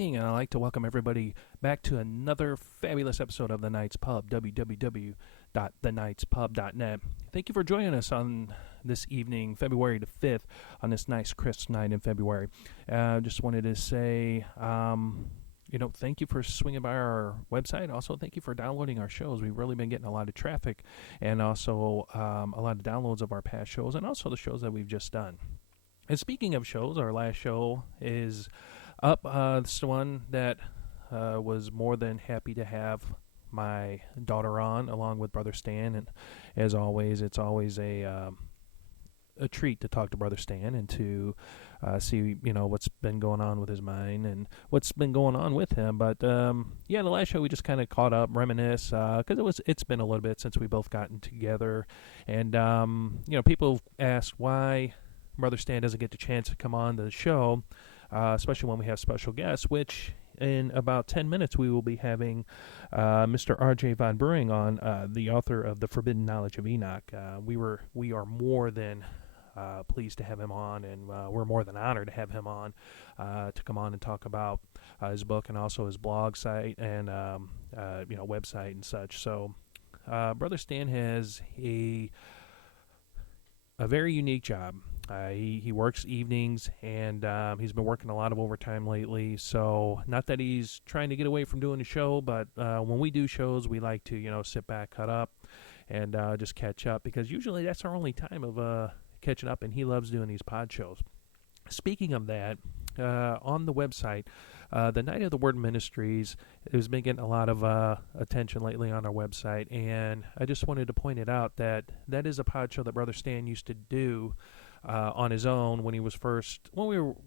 evening, and I'd like to welcome everybody back to another fabulous episode of The Night's Pub, www.thenightspub.net. Thank you for joining us on this evening, February the 5th, on this nice crisp night in February. Just wanted to say, thank you for swinging by our website. Also, thank you for downloading our shows. We've really been getting a lot of traffic and also a lot of downloads of our past shows and also the shows that we've just done. And speaking of shows, our last show is up. This is the one that was more than happy to have my daughter on, along with Brother Stan. And as always, it's always a treat to talk to Brother Stan and to see, what's been going on with his mind and what's been going on with him. But the last show we just kind of caught up, reminisce, because it's been a little bit since we both gotten together, and people ask why Brother Stan doesn't get the chance to come on the show, especially when we have special guests, which in about 10 minutes we will be having Mr. von-Bruening on, the author of The Forbidden Knowledge of Enoch. We are more than pleased to have him on, and we're more than honored to have him on to come on and talk about his book and also his blog site and website and such. So Brother Stan has a very unique job. He works evenings, and he's been working a lot of overtime lately. So not that he's trying to get away from doing the show, but when we do shows, we like to, sit back, cut up, and just catch up, because usually that's our only time of catching up, and he loves doing these pod shows. Speaking of that, on the website, the Night of the Word Ministries has been getting a lot of attention lately on our website, and I just wanted to point it out that is a pod show that Brother Stan used to do on his own when we were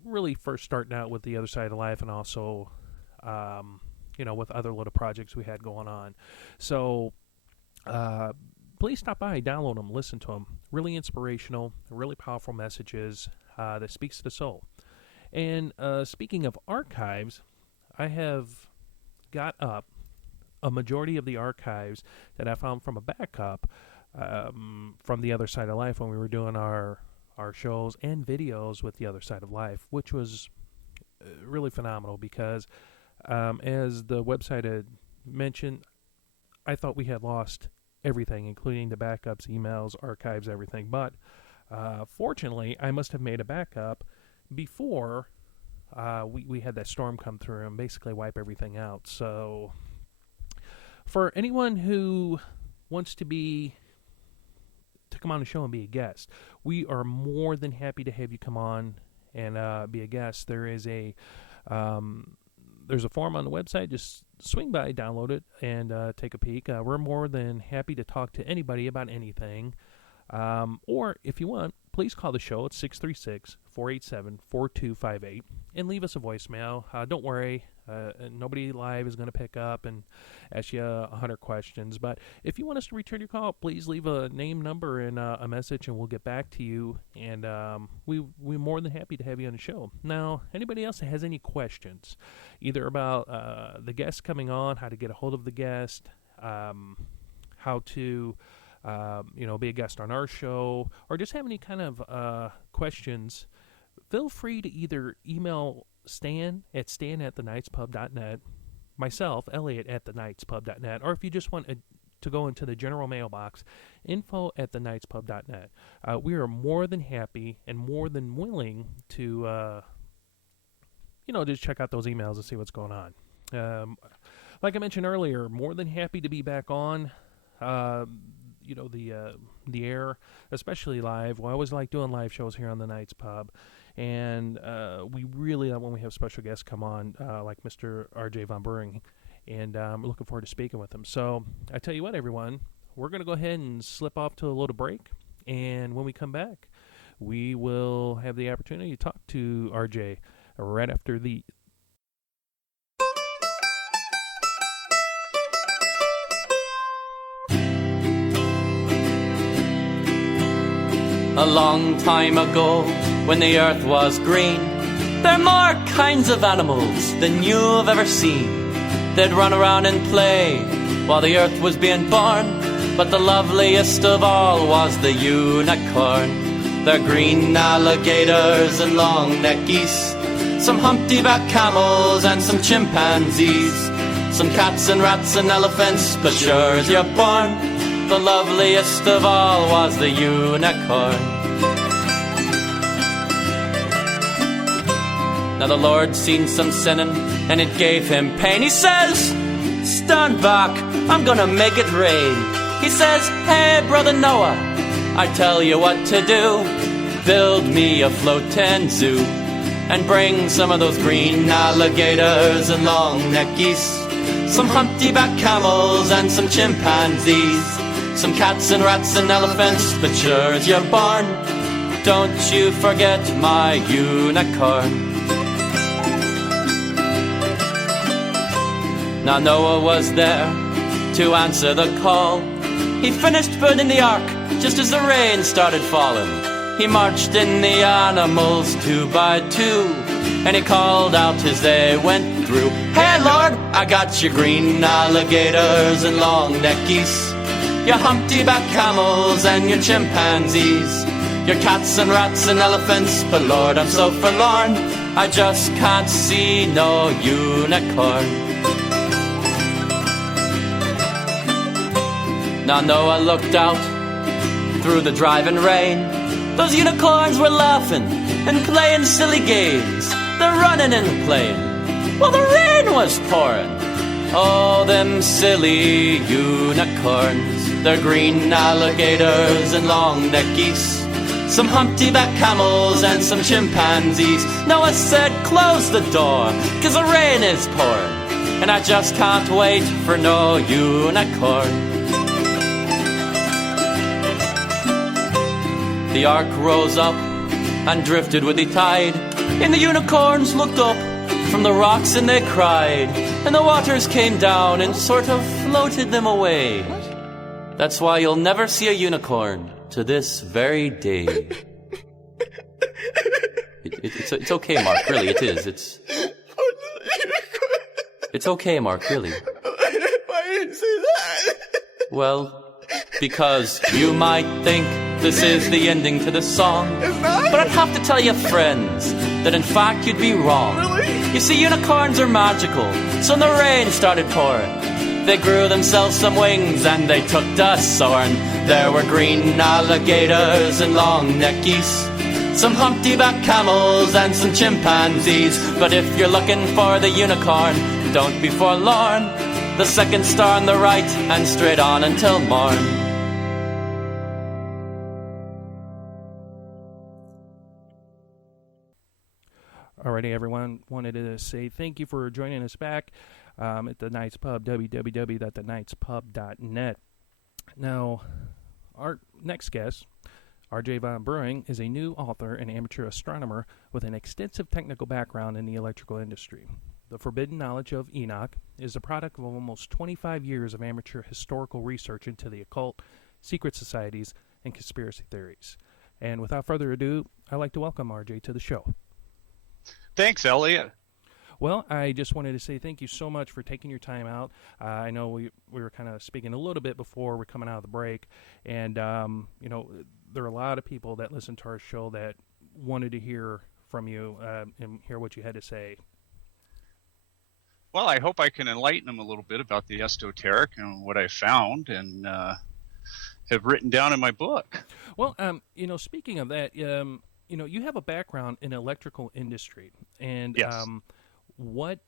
really first starting out with The Other Side of Life, and also with other little projects we had going on. So please stop by, download them, listen to them. Really inspirational, really powerful messages that speaks to the soul. And speaking of archives, I have got up a majority of the archives that I found from a backup from The Other Side of Life when we were doing our shows and videos with The Other Side of Life, which was really phenomenal because, as the website had mentioned, I thought we had lost everything, including the backups, emails, archives, everything. But fortunately, I must have made a backup before we had that storm come through and basically wipe everything out. So for anyone who wants to come on the show and be a guest, we are more than happy to have you come on and be a guest. There's a form on the website. Just swing by, download it, and take a peek. We're more than happy to talk to anybody about anything. Or if you want, please call the show at 636-487-4258 and leave us a voicemail. Don't worry, nobody live is going to pick up and ask you 100 questions. But if you want us to return your call, please leave a name, number, and a message, and we'll get back to you. And we're more than happy to have you on the show. Now, anybody else that has any questions, either about the guest coming on, how to get a hold of the guest, how to be a guest on our show, or just have any kind of questions, feel free to either email Stan at thenightspub.net, myself, Elliot, at thenightspub.net, or if you just want to go into the general mailbox, info at thenightspub.net. We are more than happy and more than willing to, just check out those emails and see what's going on. Like I mentioned earlier, more than happy to be back on the air, especially live. We always like doing live shows here on the Night's Pub, and we really love when we have special guests come on, like Mr. von-Bruening, and we're looking forward to speaking with him. So I tell you what, everyone, we're going to go ahead and slip off to a little break, and when we come back, we will have the opportunity to talk to RJ right after the A long time ago, when the earth was green, there were more kinds of animals than you've ever seen. They'd run around and play while the earth was being born, but the loveliest of all was the unicorn. They're green alligators and long-necked geese, some humpty-back camels and some chimpanzees, some cats and rats and elephants, but sure as you're born, the loveliest of all was the unicorn. Now the Lord seen some sinning, and it gave him pain. He says, stand back, I'm gonna make it rain. He says, hey brother Noah, I tell you what to do. Build me a floating zoo, and bring some of those green alligators and long-necked geese, some humpty-back camels and some chimpanzees, some cats and rats and elephants, but sure as you're born, don't you forget my unicorn. Now Noah was there to answer the call. He finished building the ark just as the rain started falling. He marched in the animals 2 by 2, and he called out as they went through, hey Lord, I got your green alligators and long-necked geese, your humpty-back camels and your chimpanzees, your cats and rats and elephants, but Lord, I'm so forlorn, I just can't see no unicorn. Now Noah looked out through the driving rain. Those unicorns were laughing and playing silly games. They're running and playing while the rain was pouring. Oh, them silly unicorns. They're green alligators and long-necked geese, some humpty-back camels and some chimpanzees. Noah said, close the door, 'cause the rain is pouring, and I just can't wait for no unicorn. The ark rose up and drifted with the tide, and the unicorns looked up from the rocks and they cried, and the waters came down and sort of floated them away. That's why you'll never see a unicorn to this very day. It's okay, Mark, really, it is. It's okay, Mark, really. Why didn't you say that? Well, because you might think this is the ending to the song, but I'd have to tell you, friends, that in fact you'd be wrong. Really? You see, unicorns are magical, so when the rain started pouring, they grew themselves some wings and they took to soaring. There were green alligators and long-necked geese, some humpty-back camels and some chimpanzees. But if you're looking for the unicorn, don't be forlorn. The second star on the right and straight on until morn. Alrighty, everyone. Wanted to say thank you for joining us back at the Knights Pub, www.thenightspub.net. Now, our next guest, R.J. von-Bruening, is a new author and amateur astronomer with an extensive technical background in the electrical industry. The Forbidden Knowledge of Enoch is the product of almost 25 years of amateur historical research into the occult, secret societies, and conspiracy theories. And without further ado, I'd like to welcome R.J. to the show. Thanks, Elliot. Well, I just wanted to say thank you so much for taking your time out. I know we were kind of speaking a little bit before we're coming out of the break, and you know, there are a lot of people that listen to our show that wanted to hear from you and hear what you had to say. Well, I hope I can enlighten them a little bit about the esoteric and what I found and have written down in my book. Well, you know, speaking of that, you know, you have a background in electrical industry, and Yes. What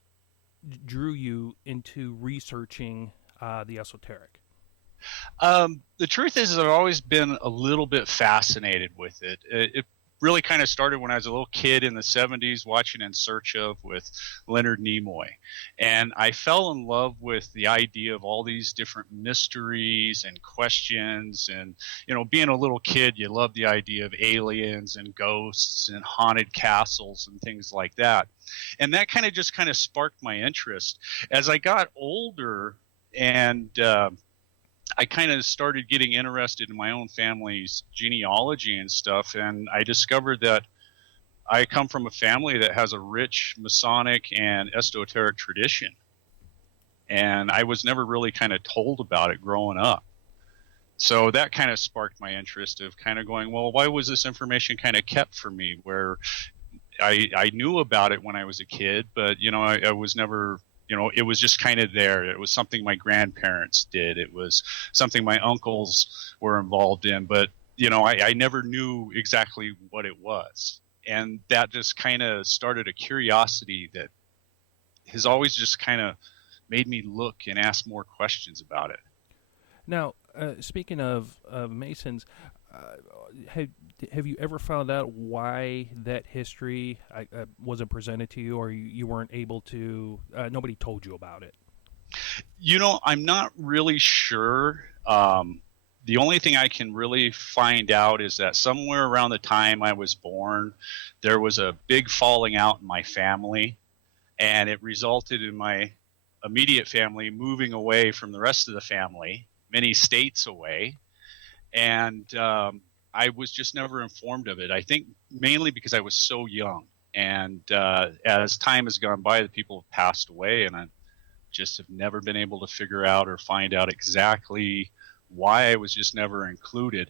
drew you into researching the esoteric? The truth is, I've always been a little bit fascinated with it. It really kind of started when I was a little kid in the 70s watching In Search of with Leonard Nimoy. And I fell in love with the idea of all these different mysteries and questions. And, you know, being a little kid, you love the idea of aliens and ghosts and haunted castles and things like that. And that kind of sparked my interest. As I got older and I kind of started getting interested in my own family's genealogy and stuff, and I discovered that I come from a family that has a rich Masonic and esoteric tradition, and I was never really kind of told about it growing up. So that kind of sparked my interest of kind of going, well, why was this information kind of kept from me, where I knew about it when I was a kid, but I was never, it was just kind of there. It was something my grandparents did. It was something my uncles were involved in, but I never knew exactly what it was. And that just kind of started a curiosity that has always just kind of made me look and ask more questions about it. Now, speaking of Masons, have you ever found out why that history wasn't presented to you, or you weren't able to? Nobody told you about it. I'm not really sure. The only thing I can really find out is that somewhere around the time I was born, there was a big falling out in my family, and it resulted in my immediate family moving away from the rest of the family, many states away. And I was just never informed of it. I think mainly because I was so young. And as time has gone by, the people have passed away, and I just have never been able to figure out or find out exactly why I was just never included.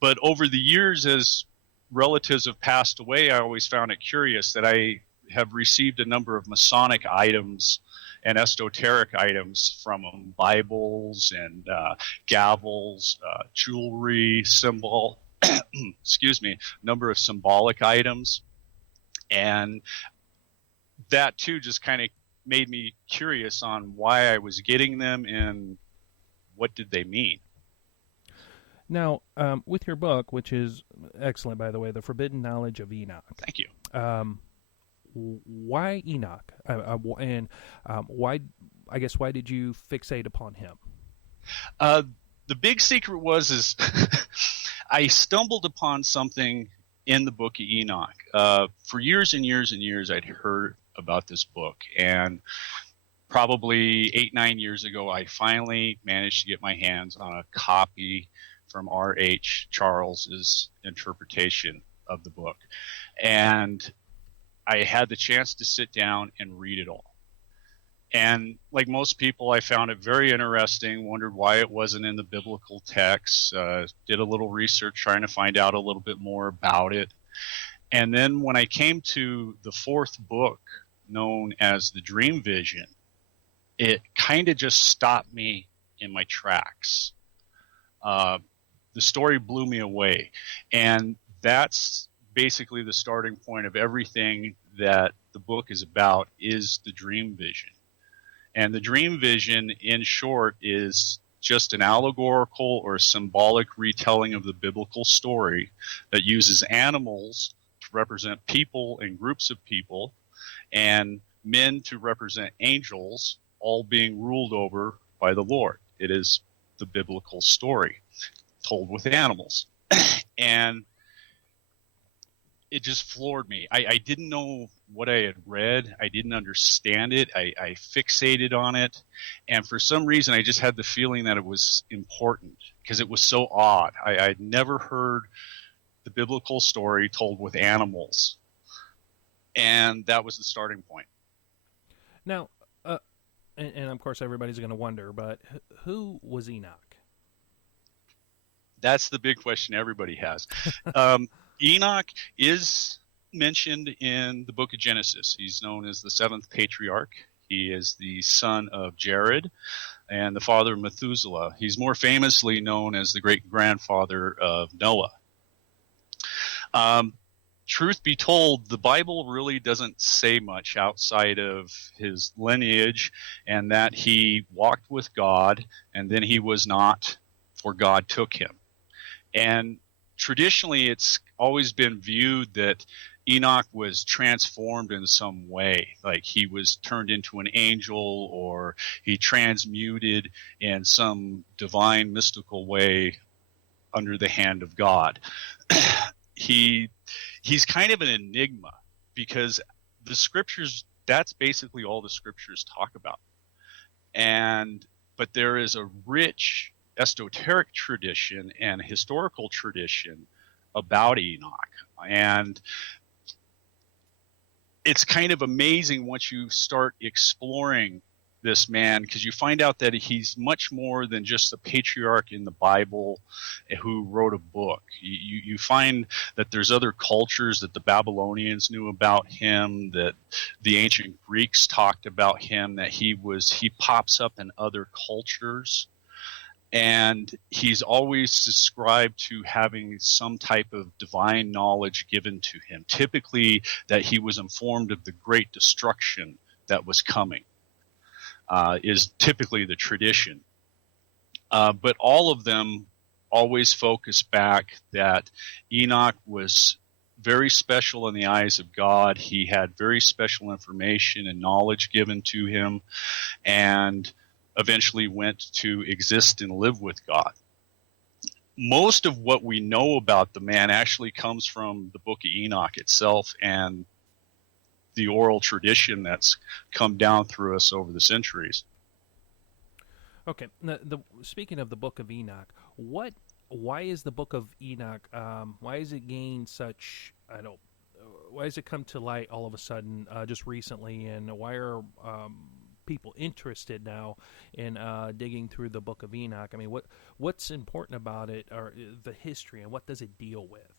But over the years, as relatives have passed away, I always found it curious that I have received a number of Masonic items and esoteric items from them, Bibles and gavels, jewelry, number of symbolic items. And that too just kind of made me curious on why I was getting them and what did they mean. Now, with your book, which is excellent, by the way, The Forbidden Knowledge of Enoch. Thank you. Why Enoch? And why did you fixate upon him? The big secret is I stumbled upon something in the book of Enoch. For years and years and years, I'd heard about this book, and probably 8-9 years ago, I finally managed to get my hands on a copy from R.H. Charles's interpretation of the book. And I had the chance to sit down and read it all. And like most people, I found it very interesting, wondered why it wasn't in the biblical texts, did a little research trying to find out a little bit more about it. And then when I came to the fourth book, known as the Dream Vision, it kind of just stopped me in my tracks. The story blew me away. And that's basically the starting point of everything that the book is about, is the dream vision. And the dream vision, in short, is just an allegorical or symbolic retelling of the biblical story that uses animals to represent people and groups of people, and men to represent angels, all being ruled over by the Lord. It is the biblical story told with animals. And it just floored me. I didn't know what I had read. I didn't understand it. I fixated on it. And for some reason, I just had the feeling that it was important because it was so odd. I'd never heard the biblical story told with animals. And that was the starting point. Now, and of course everybody's going to wonder, but who was Enoch? That's the big question everybody has. Enoch is mentioned in the book of Genesis. He's known as the seventh patriarch. He is the son of Jared and the father of Methuselah. He's more famously known as the great-grandfather of Noah. Truth be told, the Bible really doesn't say much outside of his lineage and that he walked with God and then he was not, for God took him. And traditionally, it's always been viewed that Enoch was transformed in some way, like he was turned into an angel or he transmuted in some divine mystical way under the hand of God. He's kind of an enigma because the scriptures, that's basically all the scriptures talk about. But there is a rich esoteric tradition and historical tradition about Enoch. And it's kind of amazing once you start exploring this man, because you find out that he's much more than just a patriarch in the Bible who wrote a book. You find that there's other cultures, that the Babylonians knew about him, that the ancient Greeks talked about him, that he pops up in other cultures. And he's always described to having some type of divine knowledge given to him, typically that he was informed of the great destruction that was coming. Is typically the tradition. But all of them always focus back that Enoch was very special in the eyes of God. He had very special information and knowledge given to him, and eventually went to exist and live with God. Most of what we know about the man actually comes from the book of Enoch itself and the oral tradition that's come down through us over the centuries. Okay. Speaking of the Book of Enoch, why is the Book of Enoch? Why has it gained such? Why has it come to light all of a sudden, just recently, and why are people interested now in digging through the Book of Enoch? I mean, what's important about it, or the history, and what does it deal with?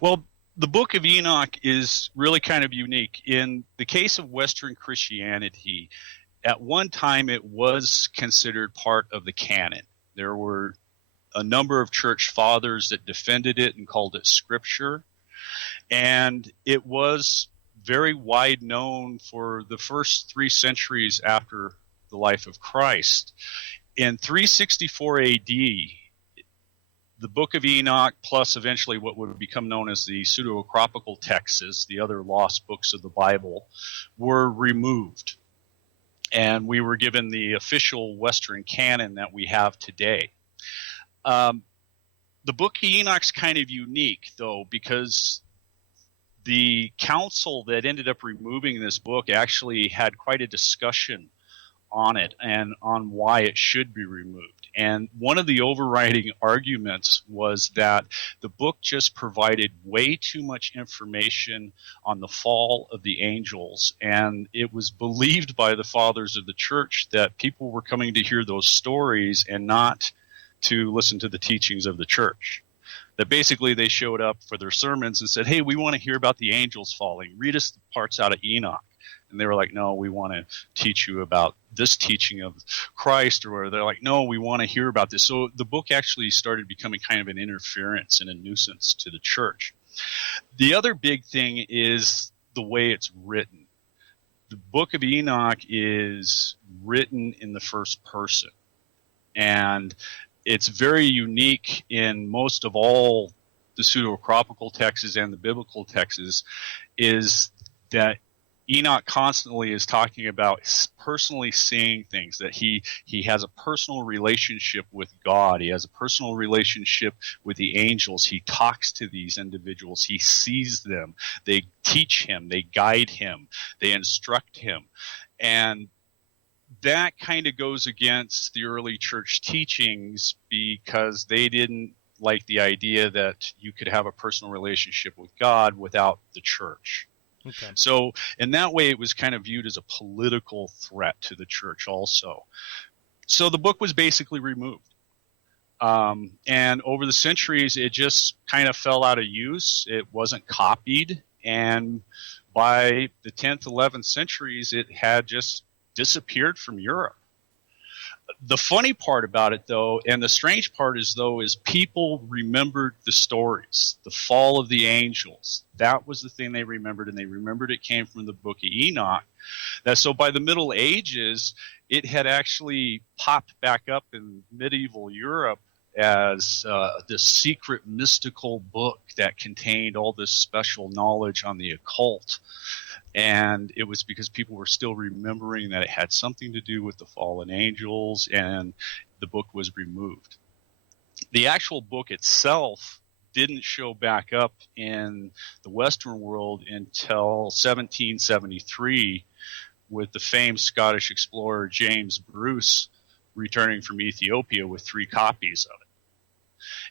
Well, the Book of Enoch is really kind of unique. In the case of Western Christianity, at one time it was considered part of the canon. There were a number of church fathers that defended it and called it Scripture. And it was very wide known for the first 3 centuries after the life of Christ. In 364 AD, the Book of Enoch, plus eventually what would become known as the pseudo-apocryphal texts, the other lost books of the Bible, were removed. And we were given the official Western canon that we have today. The Book of Enoch's kind of unique, though, because the council that ended up removing this book actually had quite a discussion on it and on why it should be removed. And one of the overriding arguments was that the book just provided way too much information on the fall of the angels. And it was believed by the fathers of the church that people were coming to hear those stories and not to listen to the teachings of the church. That basically they showed up for their sermons and said, hey, we want to hear about the angels falling. Read us the parts out of Enoch. And they were like, no, we want to teach you about this teaching of Christ. Or they're like, no, we want to hear about this. So the book actually started becoming kind of an interference and a nuisance to the church. The other big thing is the way it's written. The Book of Enoch is written in the first person. And it's very unique in most of all the pseudo-apocryphal texts and the biblical texts, is that Enoch constantly is talking about personally seeing things, that he has a personal relationship with God. He has a personal relationship with the angels. He talks to these individuals. He sees them. They teach him. They guide him. They instruct him. And that kind of goes against the early church teachings, because they didn't like the idea that you could have a personal relationship with God without the church. Okay. So in that way, it was kind of viewed as a political threat to the church also. So the book was basically removed. And over the centuries, it just kind of fell out of use. It wasn't copied. And by the 10th, 11th centuries, it had just disappeared from Europe. The funny part about it, though, and the strange part is people remembered the stories, the fall of the angels. That was the thing they remembered, and they remembered it came from the Book of Enoch. So by the Middle Ages, it had actually popped back up in medieval Europe as this secret mystical book that contained all this special knowledge on the occult. And it was because people were still remembering that it had something to do with the fallen angels, and the book was removed. The actual book itself didn't show back up in the Western world until 1773, with the famed Scottish explorer James Bruce returning from Ethiopia with 3 copies of it.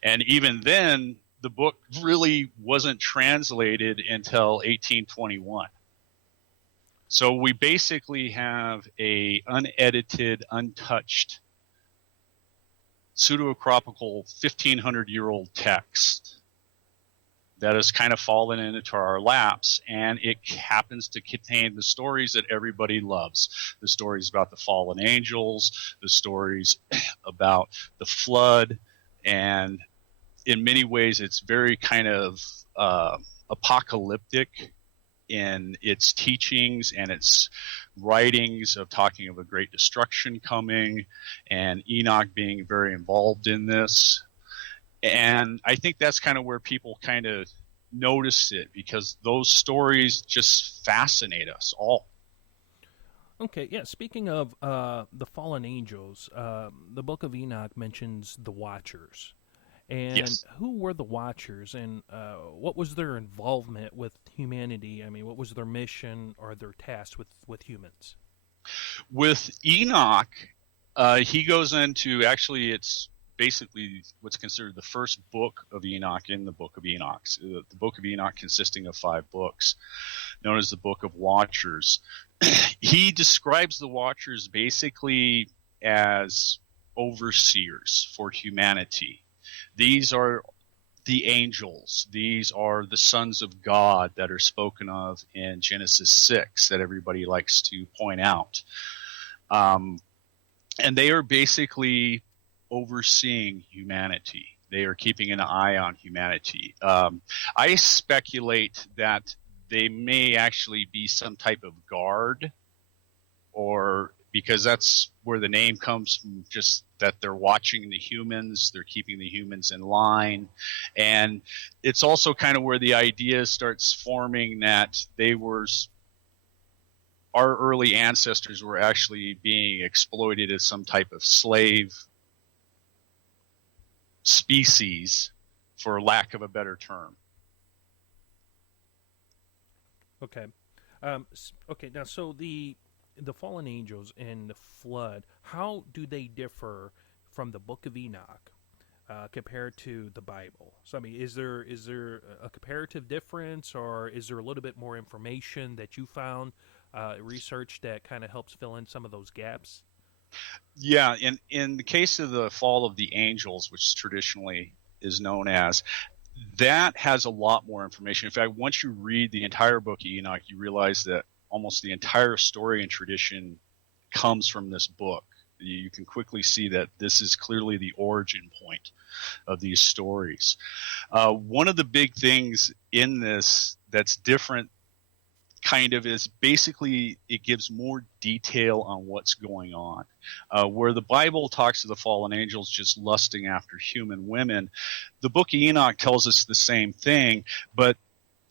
And even then, the book really wasn't translated until 1821. So we basically have a unedited, untouched, pseudepigraphal 1,500-year-old text that has kind of fallen into our laps, and it happens to contain the stories that everybody loves. The stories about the fallen angels, the stories about the flood, and in many ways it's very kind of apocalyptic in its teachings and its writings of talking of a great destruction coming, and Enoch being very involved in this. And I think that's kind of where people kind of notice it, because those stories just fascinate us all. Okay, yeah. Speaking of the fallen angels, the Book of Enoch mentions the Watchers. And Yes. who were the Watchers, and what was their involvement with humanity? I mean, what was their mission or their task with humans? With Enoch, he goes into, actually, it's basically what's considered the first book of Enoch in the Book of Enoch. The Book of Enoch consisting of 5 books, known as the Book of Watchers. He describes the Watchers basically as overseers for humanity. These are the angels. These are the sons of God that are spoken of in Genesis 6 that everybody likes to point out. And they are basically overseeing humanity. They are keeping an eye on humanity. I speculate that they may actually be some type of guard, or because that's where the name comes from, just that they're watching the humans, they're keeping the humans in line. And it's also kind of where the idea starts forming that our early ancestors were actually being exploited as some type of slave species, for lack of a better term. Okay, okay. Now, so the fallen angels and the flood, how do they differ from the Book of Enoch compared to the Bible? So, I mean, is there a comparative difference, or is there a little bit more information that you found, research, that kind of helps fill in some of those gaps? Yeah, in the case of the fall of the angels, which traditionally is known as, that has a lot more information. In fact, once you read the entire book of Enoch, you realize that almost the entire story and tradition comes from this book. You can quickly see that this is clearly the origin point of these stories. One of the big things in this that's different kind of is basically it gives more detail on what's going on. Where the Bible talks of the fallen angels just lusting after human women, the book of Enoch tells us the same thing, but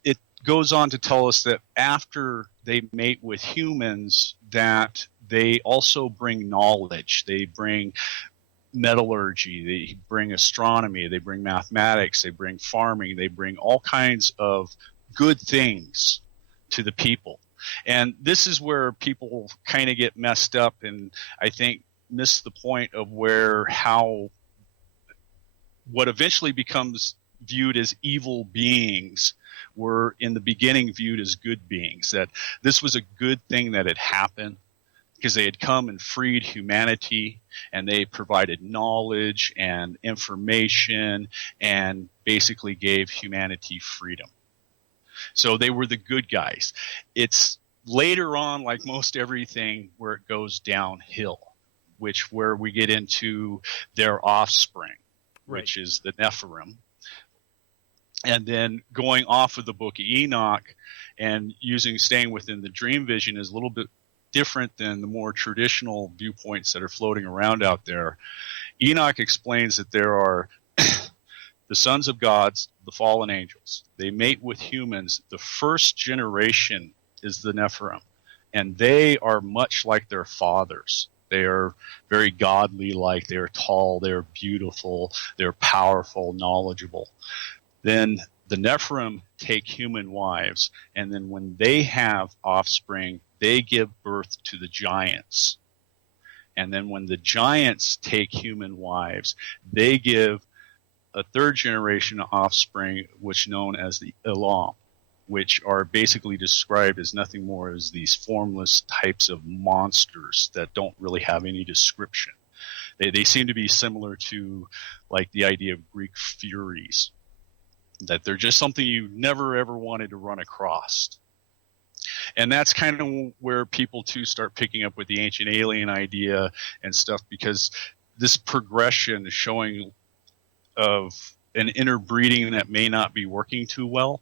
it goes on to tell us that after they mate with humans, that they also bring knowledge. They bring metallurgy, they bring astronomy, they bring mathematics, they bring farming, they bring all kinds of good things to the people. And this is where people kind of get messed up, and I think miss the point of what eventually becomes viewed as evil beings were in the beginning viewed as good beings, that this was a good thing that had happened because they had come and freed humanity, and they provided knowledge and information and basically gave humanity freedom. So they were the good guys. It's later on, like most everything, where it goes downhill, where we get into their offspring, Right. which is the Nephilim. And then going off of the book of Enoch and staying within the dream vision is a little bit different than the more traditional viewpoints that are floating around out there. Enoch explains that there are the sons of God, the fallen angels. They mate with humans. The first generation is the Nephilim, and they are much like their fathers. They are very godly-like. They are tall. They are beautiful. They're powerful, knowledgeable. Then the Nephilim take human wives, and then when they have offspring, they give birth to the giants. And then when the giants take human wives, they give a third generation offspring, which known as the Elam. which are basically described as nothing more as these formless types of monsters that don't really have any description. They seem to be similar to like the idea of Greek furies, that they're just something you never ever wanted to run across. And that's kind of where people too start picking up with the ancient alien idea and stuff, because this progression is showing of an interbreeding that may not be working too well.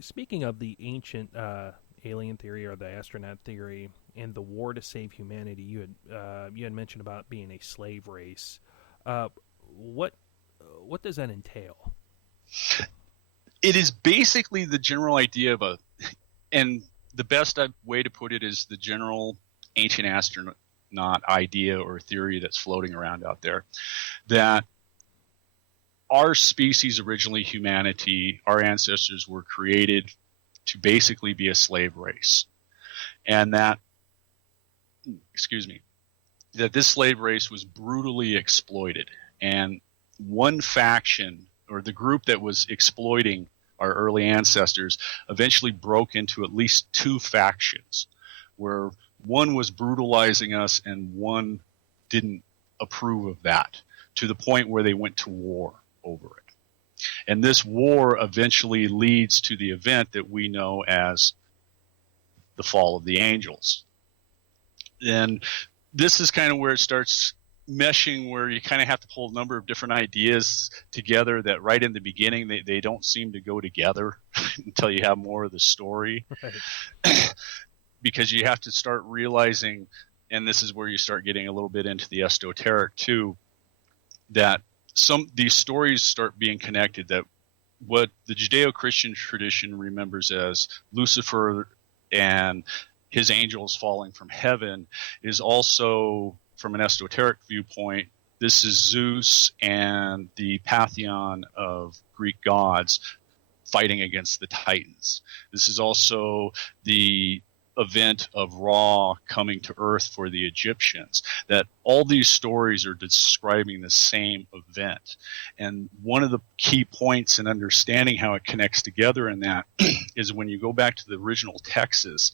Speaking of the ancient alien theory or the astronaut theory and the war to save humanity, you had mentioned about being a slave race. What does that entail? It is basically the general idea of and the best way to put it is the general ancient astronaut idea or theory that's floating around out there, that our species, originally humanity, our ancestors were created to basically be a slave race. And that this slave race was brutally exploited. And one faction, or the group that was exploiting our early ancestors, eventually broke into at least two factions, where one was brutalizing us and one didn't approve of that, to the point where they went to war over it. And this war eventually leads to the event that we know as the fall of the angels. And this is kind of where it starts meshing, where you kind of have to pull a number of different ideas together that right in the beginning they don't seem to go together until you have more of the story. Right. Because you have to start realizing, and this is where you start getting a little bit into the esoteric too, that these stories start being connected, that what the Judeo-Christian tradition remembers as Lucifer and his angels falling from heaven is also, from an esoteric viewpoint, this is Zeus and the pantheon of Greek gods fighting against the Titans. This is also the event of Ra coming to Earth for the Egyptians. That all these stories are describing the same event. And one of the key points in understanding how it connects together in that is when you go back to the original texts,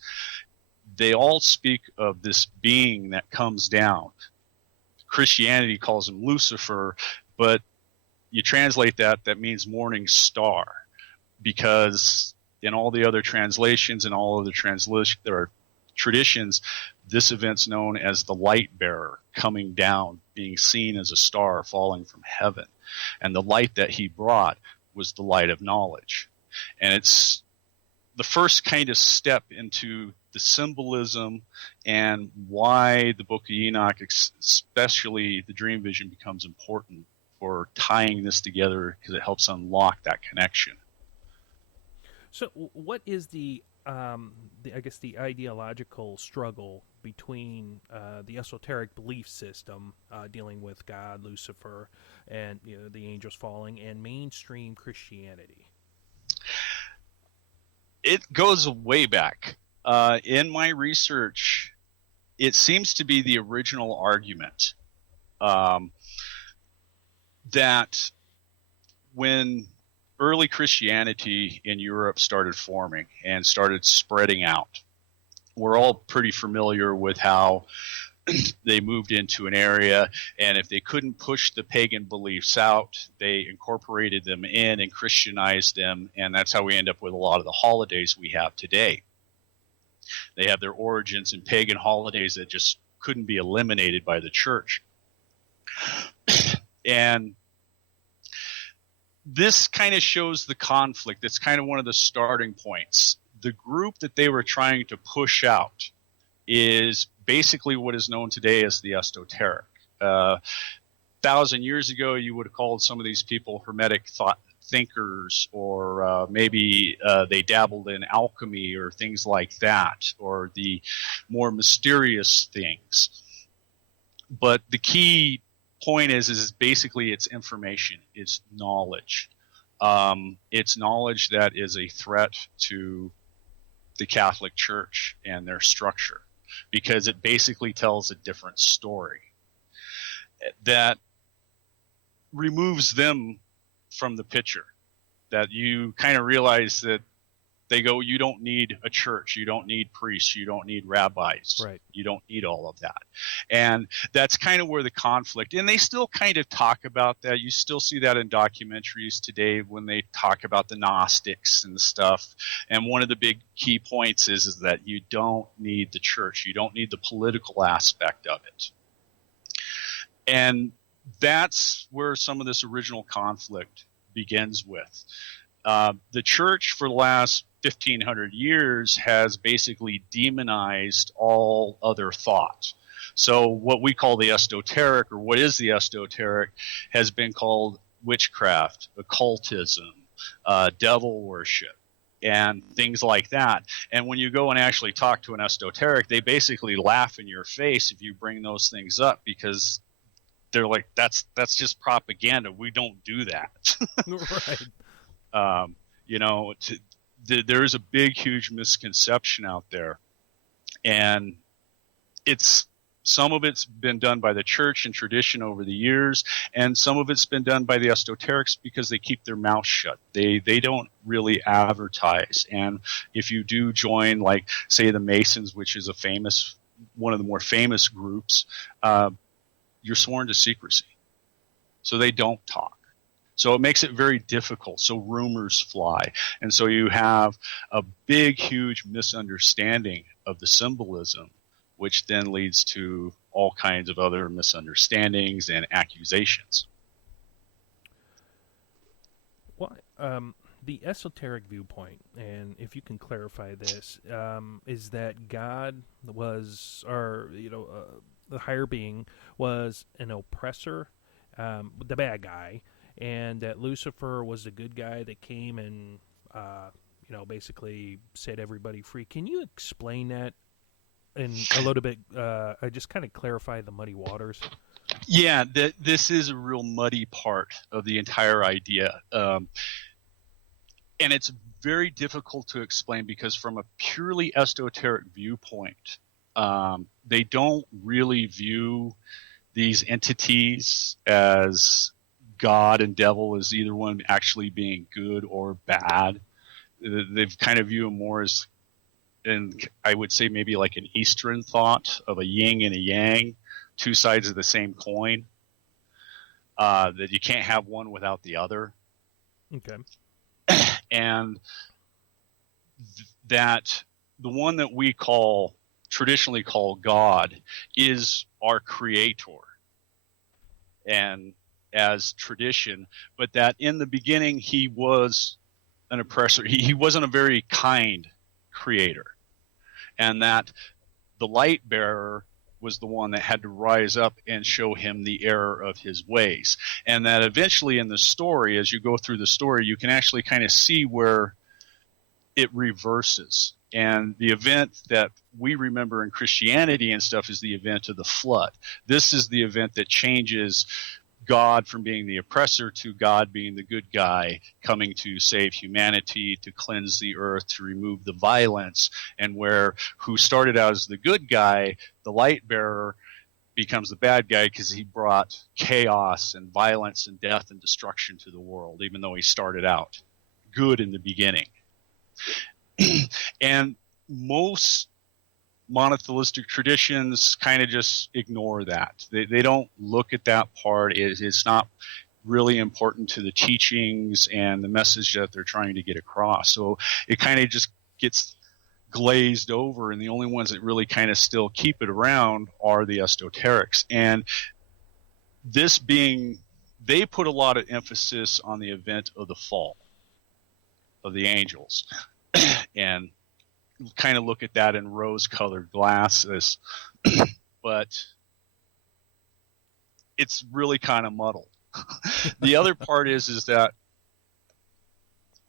they all speak of this being that comes down. Christianity calls him Lucifer, but you translate that means morning star, because in all the other translations and all other traditions, this event's known as the light bearer coming down, being seen as a star falling from heaven. And the light that he brought was the light of knowledge. And it's the first kind of step into the symbolism and why the Book of Enoch, especially the dream vision, becomes important for tying this together, because it helps unlock that connection. So what is the ideological struggle between the esoteric belief system dealing with God, Lucifer, and the angels falling, and mainstream Christianity? It goes way back. In my research, it seems to be the original argument that when early Christianity in Europe started forming and started spreading out, we're all pretty familiar with how they moved into an area, and if they couldn't push the pagan beliefs out, they incorporated them in and Christianized them, and that's how we end up with a lot of the holidays we have today. They have their origins in pagan holidays that just couldn't be eliminated by the church. And this kind of shows the conflict. It's kind of one of the starting points. The group that they were trying to push out is basically what is known today as the esoteric. 1,000 years ago, you would have called some of these people Hermetic thought thinkers, or maybe they dabbled in alchemy or things like that, or the more mysterious things. But the key point is basically it's information, it's knowledge. It's knowledge that is a threat to the Catholic Church and their structure, because it basically tells a different story that removes them from the picture, that you kind of realize that they go, you don't need a church, you don't need priests, you don't need rabbis, Right. you don't need all of that. And that's kind of where the conflict, and they still kind of talk about that. You still see that in documentaries today when they talk about the Gnostics and stuff. And one of the big key points is that you don't need the church, you don't need the political aspect of it. And that's where some of this original conflict begins with. The church for the last 1,500 years has basically demonized all other thought. So what we call the esoteric, or what is the esoteric, has been called witchcraft, occultism, devil worship, and things like that. And when you go and actually talk to an esoteric, they basically laugh in your face if you bring those things up, because they're like, that's just propaganda. We don't do that. Right. There's a big, huge misconception out there, and some of it's been done by the church and tradition over the years, and some of it's been done by the esoterics because they keep their mouth shut. They don't really advertise. And if you do join, like, say, the Masons, which is one of the more famous groups, you're sworn to secrecy, so they don't talk. So it makes it very difficult. So rumors fly. And so you have a big, huge misunderstanding of the symbolism, which then leads to all kinds of other misunderstandings and accusations. Well, the esoteric viewpoint, and if you can clarify this, is that God was, or the higher being was an oppressor, the bad guy, and that Lucifer was the good guy that came and basically set everybody free. Can you explain that in a little bit? Just kind of clarify the muddy waters. Yeah, this is a real muddy part of the entire idea. And it's very difficult to explain because from a purely esoteric viewpoint, they don't really view these entities as God and devil, as either one actually being good or bad. They've kind of view them more as, and I would say maybe like an Eastern thought of a yin and a yang, two sides of the same coin, that you can't have one without the other. Okay. And that the one that we traditionally call God is our creator, and as tradition, but that in the beginning he was an oppressor. He wasn't a very kind creator, and that the light bearer was the one that had to rise up and show him the error of his ways. And that eventually in the story, as you go through the story, you can actually kind of see where it reverses. And the event that we remember in Christianity and stuff is the event of the flood. This is the event that changes God from being the oppressor to God being the good guy, coming to save humanity, to cleanse the earth, to remove the violence, and who started out as the good guy, the light bearer, becomes the bad guy because he brought chaos and violence and death and destruction to the world, even though he started out good in the beginning. And most monotheistic traditions kind of just ignore that. They don't look at that part. It's not really important to the teachings and the message that they're trying to get across. So it kind of just gets glazed over, and the only ones that really kind of still keep it around are the esoterics. And they put a lot of emphasis on the event of the fall of the angels and kind of look at that in rose-colored glasses, but it's really kind of muddled. The other part is that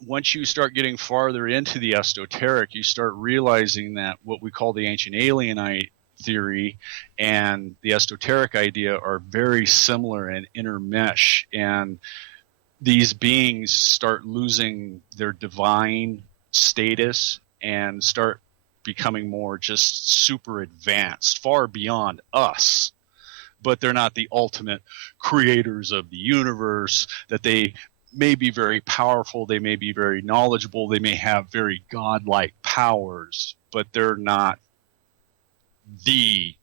once you start getting farther into the esoteric, you start realizing that what we call the ancient alienite theory and the esoteric idea are very similar and intermesh, and these beings start losing their divine status and start becoming more just super advanced, far beyond us. But they're not the ultimate creators of the universe, that they may be very powerful, they may be very knowledgeable, they may have very godlike powers, but they're not the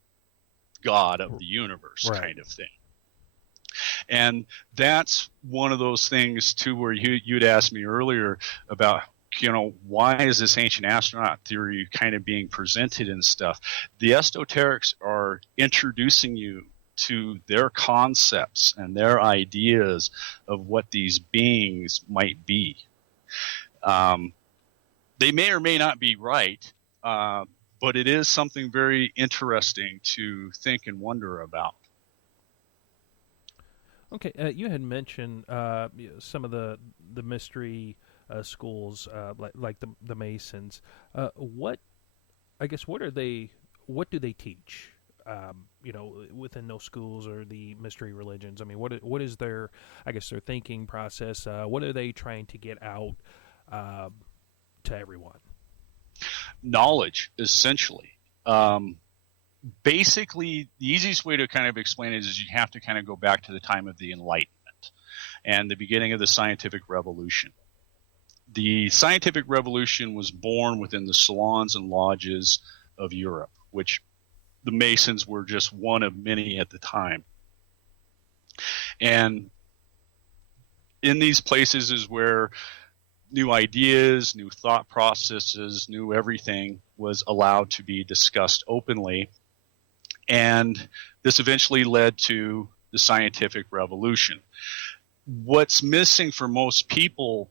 God of the universe, right, kind of thing. And that's one of those things too, where you'd asked me earlier about, why is this ancient astronaut theory kind of being presented and stuff? The esoterics are introducing you to their concepts and their ideas of what these beings might be. They may or may not be right, but it is something very interesting to think and wonder about. Okay, you had mentioned some of the mystery schools, like the Masons. What are they? What do they teach? Within those schools or the mystery religions. I mean, what is their thinking process? What are they trying to get out to everyone? Knowledge, essentially. Basically, the easiest way to kind of explain it is you have to kind of go back to the time of the Enlightenment and the beginning of the scientific revolution. The scientific revolution was born within the salons and lodges of Europe, which the Masons were just one of many at the time. And in these places is where new ideas, new thought processes, new everything was allowed to be discussed openly. And this eventually led to the scientific revolution. What's missing for most people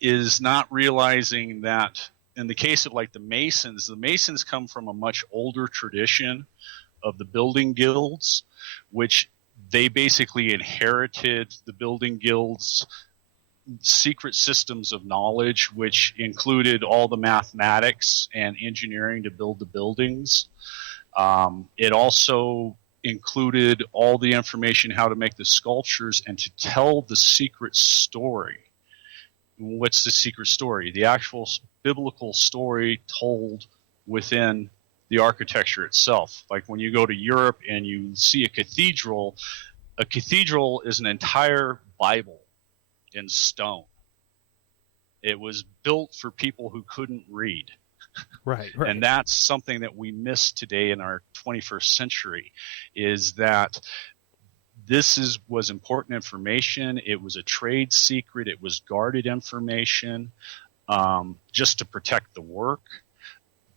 is not realizing that in the case of like the Masons come from a much older tradition of the building guilds, which they basically inherited the building guilds' secret systems of knowledge, which included all the mathematics and engineering to build the buildings. It also included all the information how to make the sculptures and to tell the secret story. What's the secret story? The actual biblical story told within the architecture itself. Like when you go to Europe and you see a cathedral is an entire Bible in stone. It was built for people who couldn't read. Right. And that's something that we miss today in our 21st century, is that this was important information. It was a trade secret. It was guarded information, just to protect the work,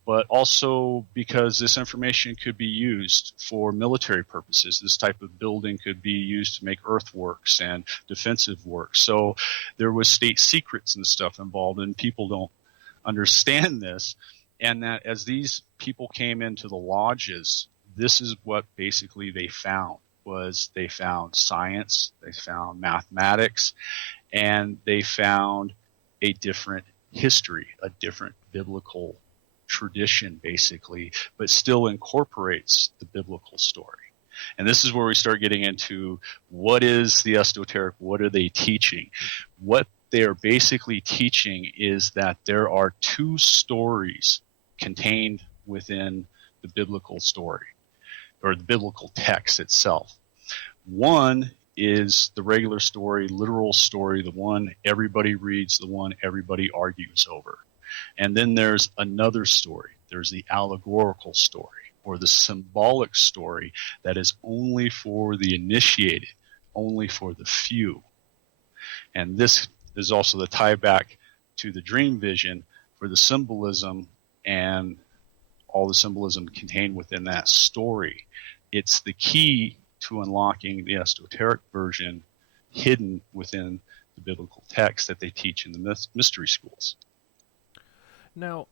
but also because this information could be used for military purposes. This type of building could be used to make earthworks and defensive work. So there was state secrets and stuff involved, and people don't understand this. And that as these people came into the lodges, this is what basically they found. They found science, they found mathematics, and they found a different history, a different biblical tradition, basically, but still incorporates the biblical story. And this is where we start getting into what is the esoteric, what are they teaching? What they are basically teaching is that there are two stories contained within the biblical story, or the biblical text itself. One is the regular story, literal story, the one everybody reads, the one everybody argues over. And then there's another story. There's the allegorical story, or the symbolic story that is only for the initiated, only for the few. And this is also the tie back to the dream vision for the symbolism and all the symbolism contained within that story. It's the key to unlocking the esoteric version hidden within the biblical text that they teach in the mystery schools. Now,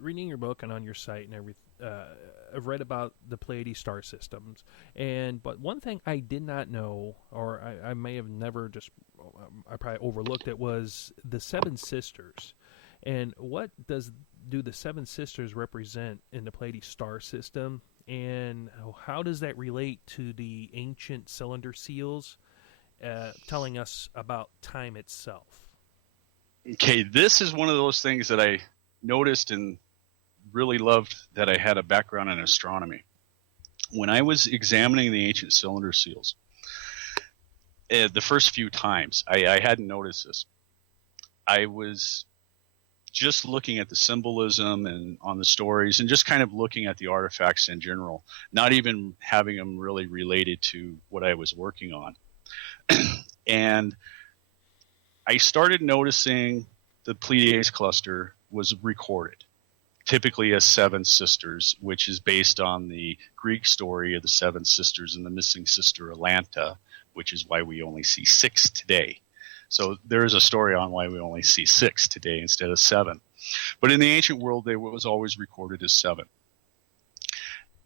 reading your book and on your site and everything, I've read about the Pleiades star systems, but one thing I did not know, or I may have never I probably overlooked it, was the Seven Sisters. And what do the Seven Sisters represent in the Pleiades star system, and how does that relate to the ancient cylinder seals, telling us about time itself? Okay, this is one of those things that I noticed and really loved, that I had a background in astronomy. When I was examining the ancient cylinder seals, The first few times, I hadn't noticed this. I was just looking at the symbolism and on the stories and just kind of looking at the artifacts in general, not even having them really related to what I was working on. And I started noticing the Pleiades cluster was recorded, typically as seven sisters, which is based on the Greek story of the seven sisters and the missing sister Atalanta, which is why we only see six today. So there is a story on why we only see six today instead of seven. But in the ancient world, they was always recorded as seven.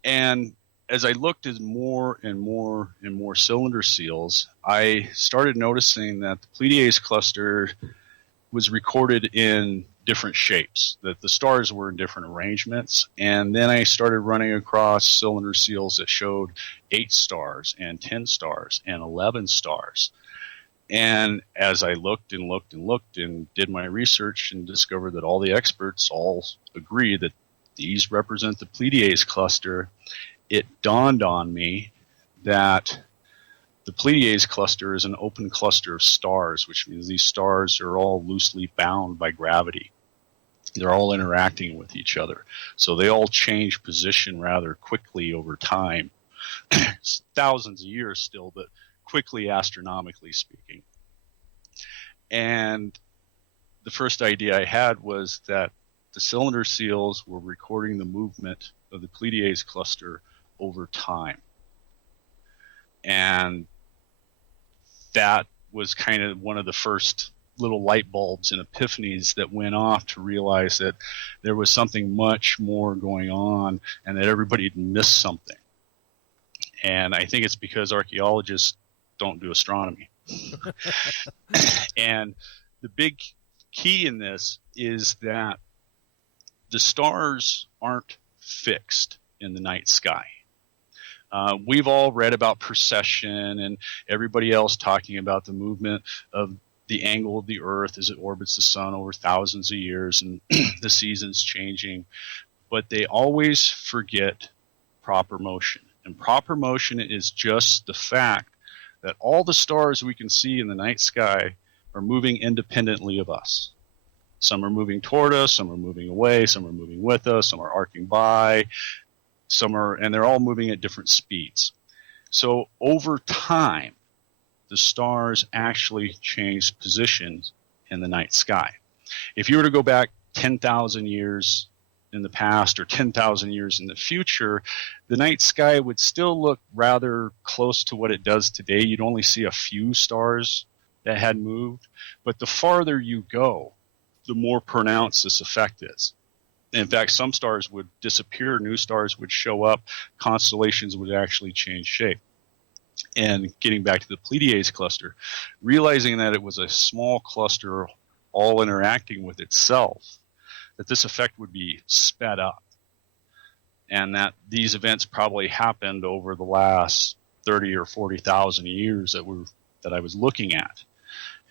And as I looked at more and more and more cylinder seals, I started noticing that the Pleiades cluster was recorded in different shapes, that the stars were in different arrangements. And then I started running across cylinder seals that showed 8 stars and 10 stars and 11 stars. And as I looked and looked and looked and did my research and discovered that all the experts all agree that these represent the Pleiades cluster, it dawned on me that the Pleiades cluster is an open cluster of stars, which means these stars are all loosely bound by gravity. They're all interacting with each other. So they all change position rather quickly over time. Thousands of years still, but quickly astronomically speaking. And the first idea I had was that the cylinder seals were recording the movement of the Pleiades cluster over time. And that was kind of one of the first little light bulbs and epiphanies that went off to realize that there was something much more going on and that everybody had missed something. And I think it's because archaeologists don't do astronomy. And the big key in this is that the stars aren't fixed in the night sky. We've all read about precession and everybody else talking about the movement of the angle of the Earth as it orbits the sun over thousands of years and the seasons changing. But they always forget proper motion. And proper motion is just the fact that all the stars we can see in the night sky are moving independently of us. Some are moving toward us, some are moving away, some are moving with us, some are arcing by, and they're all moving at different speeds. So over time, the stars actually change positions in the night sky. If you were to go back 10,000 years in the past or 10,000 years in the future, the night sky would still look rather close to what it does today. You'd only see a few stars that had moved. But the farther you go, the more pronounced this effect is. In fact, some stars would disappear, new stars would show up, constellations would actually change shape. And getting back to the Pleiades cluster, realizing that it was a small cluster all interacting with itself, that this effect would be sped up, and that these events probably happened over the last 30 or 40,000 years that I was looking at.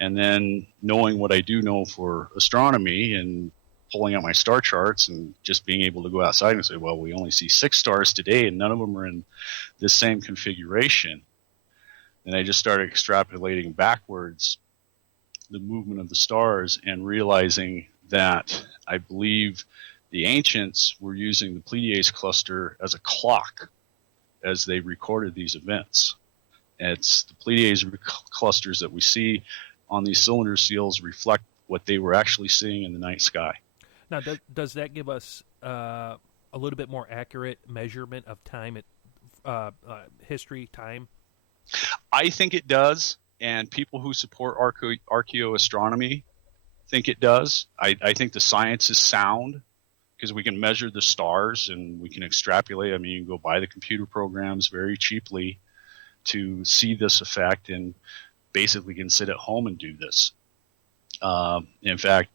And then knowing what I do know for astronomy and pulling out my star charts and just being able to go outside and say, well, we only see 6 stars today and none of them are in this same configuration. And I just started extrapolating backwards the movement of the stars and realizing that I believe the ancients were using the Pleiades cluster as a clock as they recorded these events. It's the Pleiades clusters that we see on these cylinder seals reflect what they were actually seeing in the night sky. Now, does that give us a little bit more accurate measurement of time, history, time? I think it does, and people who support archaeoastronomy think it does. I think the science is sound because we can measure the stars and we can extrapolate. I mean, you can go buy the computer programs very cheaply to see this effect and basically can sit at home and do this. In fact,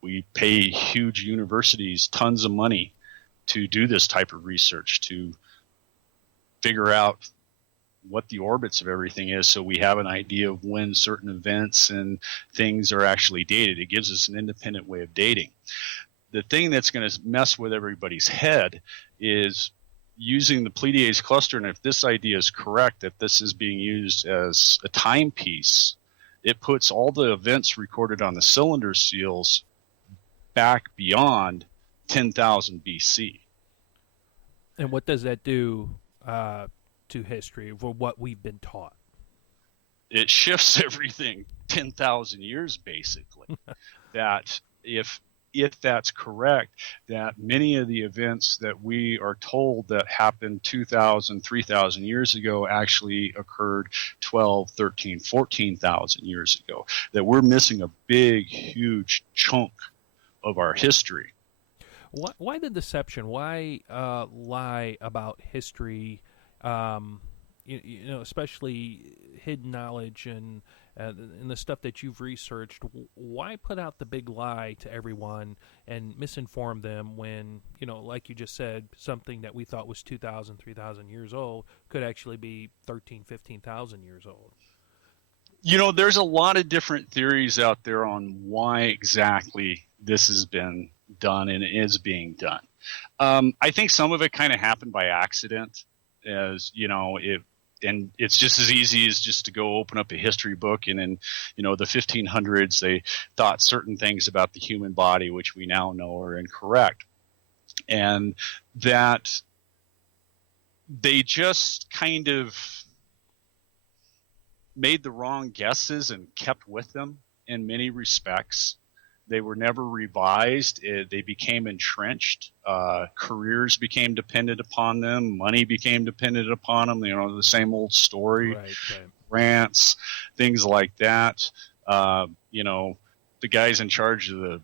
we pay huge universities tons of money to do this type of research, to figure out what the orbits of everything is so we have an idea of when certain events and things are actually dated. It gives us an independent way of dating. The thing that's going to mess with everybody's head is using the Pleiades cluster, and if this idea is correct, that this is being used as a timepiece, it puts all the events recorded on the cylinder seals back beyond 10,000 BC. And what does that do to history for what we've been taught? It shifts everything 10,000 years, basically. That if that's correct, that many of the events that we are told that happened 2,000, 3,000 years ago actually occurred 12, 13, 14,000 years ago, that we're missing a big, huge chunk of our history. Why the deception? Why lie about history? You know, especially hidden knowledge and the stuff that you've researched. Why put out the big lie to everyone and misinform them when, you know, like you just said, something that we thought was 2,000, 3,000 years old could actually be 13, 15,000 years old? You know, there's a lot of different theories out there on why exactly this has been done and is being done. I think some of it kind of happened by accident, as you know, and it's just as easy as just to go open up a history book, and in, you know, the 1500s they thought certain things about the human body which we now know are incorrect, and that they just kind of made the wrong guesses and kept with them in many respects. They were never revised. They became entrenched. Careers became dependent upon them. Money became dependent upon them. You know, the same old story. Right. Grants, things like that. You know, the guy's in charge of the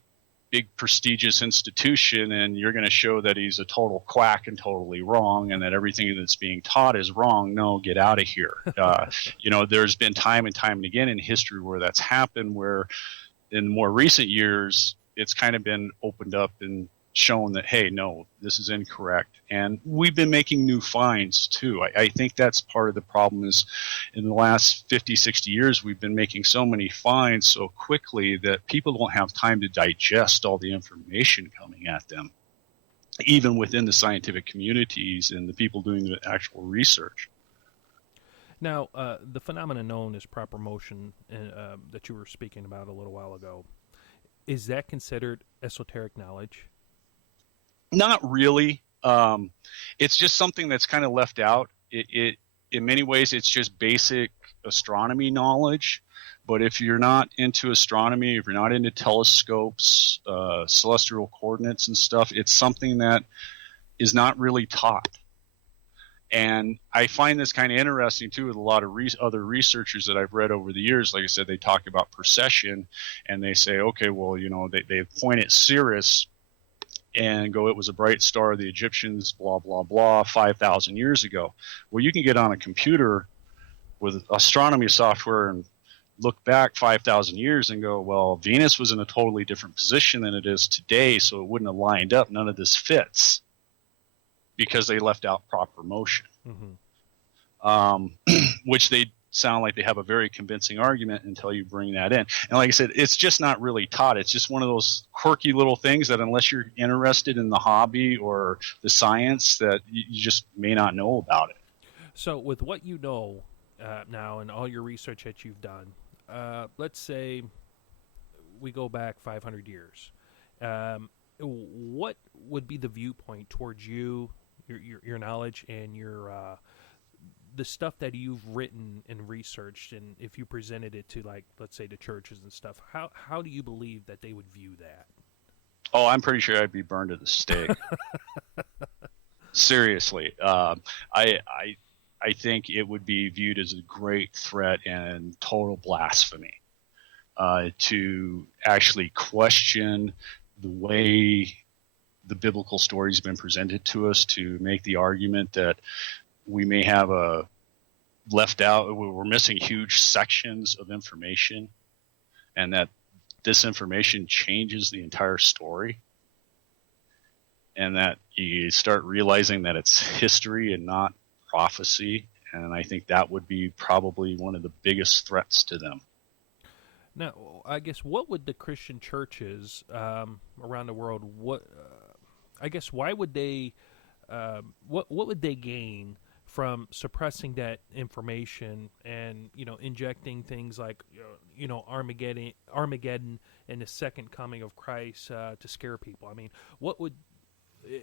big prestigious institution, and you're going to show that he's a total quack and totally wrong, and that everything that's being taught is wrong. No, get out of here. You know, there's been time and time and again in history where that's happened, where in more recent years, it's kind of been opened up and shown that, hey, no, this is incorrect. And we've been making new finds too. I think that's part of the problem is in the last 50, 60 years, we've been making so many finds so quickly that people don't have time to digest all the information coming at them, even within the scientific communities and the people doing the actual research. Now, the phenomenon known as proper motion that you were speaking about a little while ago, is that considered esoteric knowledge? Not really. It's just something that's kind of left out. It in many ways, it's just basic astronomy knowledge. But if you're not into astronomy, if you're not into telescopes, celestial coordinates and stuff, it's something that is not really taught. And I find this kind of interesting, too, with a lot of other researchers that I've read over the years. Like I said, they talk about precession, and they say, okay, well, you know, they point at Sirius and go, it was a bright star of the Egyptians, blah, blah, blah, 5,000 years ago. Well, you can get on a computer with astronomy software and look back 5,000 years and go, well, Venus was in a totally different position than it is today, so it wouldn't have lined up. None of this fits, because they left out proper motion, which they sound like they have a very convincing argument until you bring that in. And like I said, it's just not really taught. It's just one of those quirky little things that unless you're interested in the hobby or the science, that you just may not know about it. So with what you know now and all your research that you've done, let's say we go back 500 years. What would be the viewpoint towards you, your knowledge, and your the stuff that you've written and researched, and if you presented it to, like, let's say the churches and stuff, how do you believe that they would view that? Oh, I'm pretty sure I'd be burned at the stake. Seriously, I think it would be viewed as a great threat and total blasphemy to actually question the way the biblical story has been presented to us, to make the argument that we may have left out, we're missing huge sections of information, and that this information changes the entire story, and that you start realizing that it's history and not prophecy. And I think that would be probably one of the biggest threats to them. Now, I guess, what would the Christian churches around the world, I guess, why would they what would they gain from suppressing that information and injecting things like Armageddon and the second coming of Christ to scare people? I mean, what would,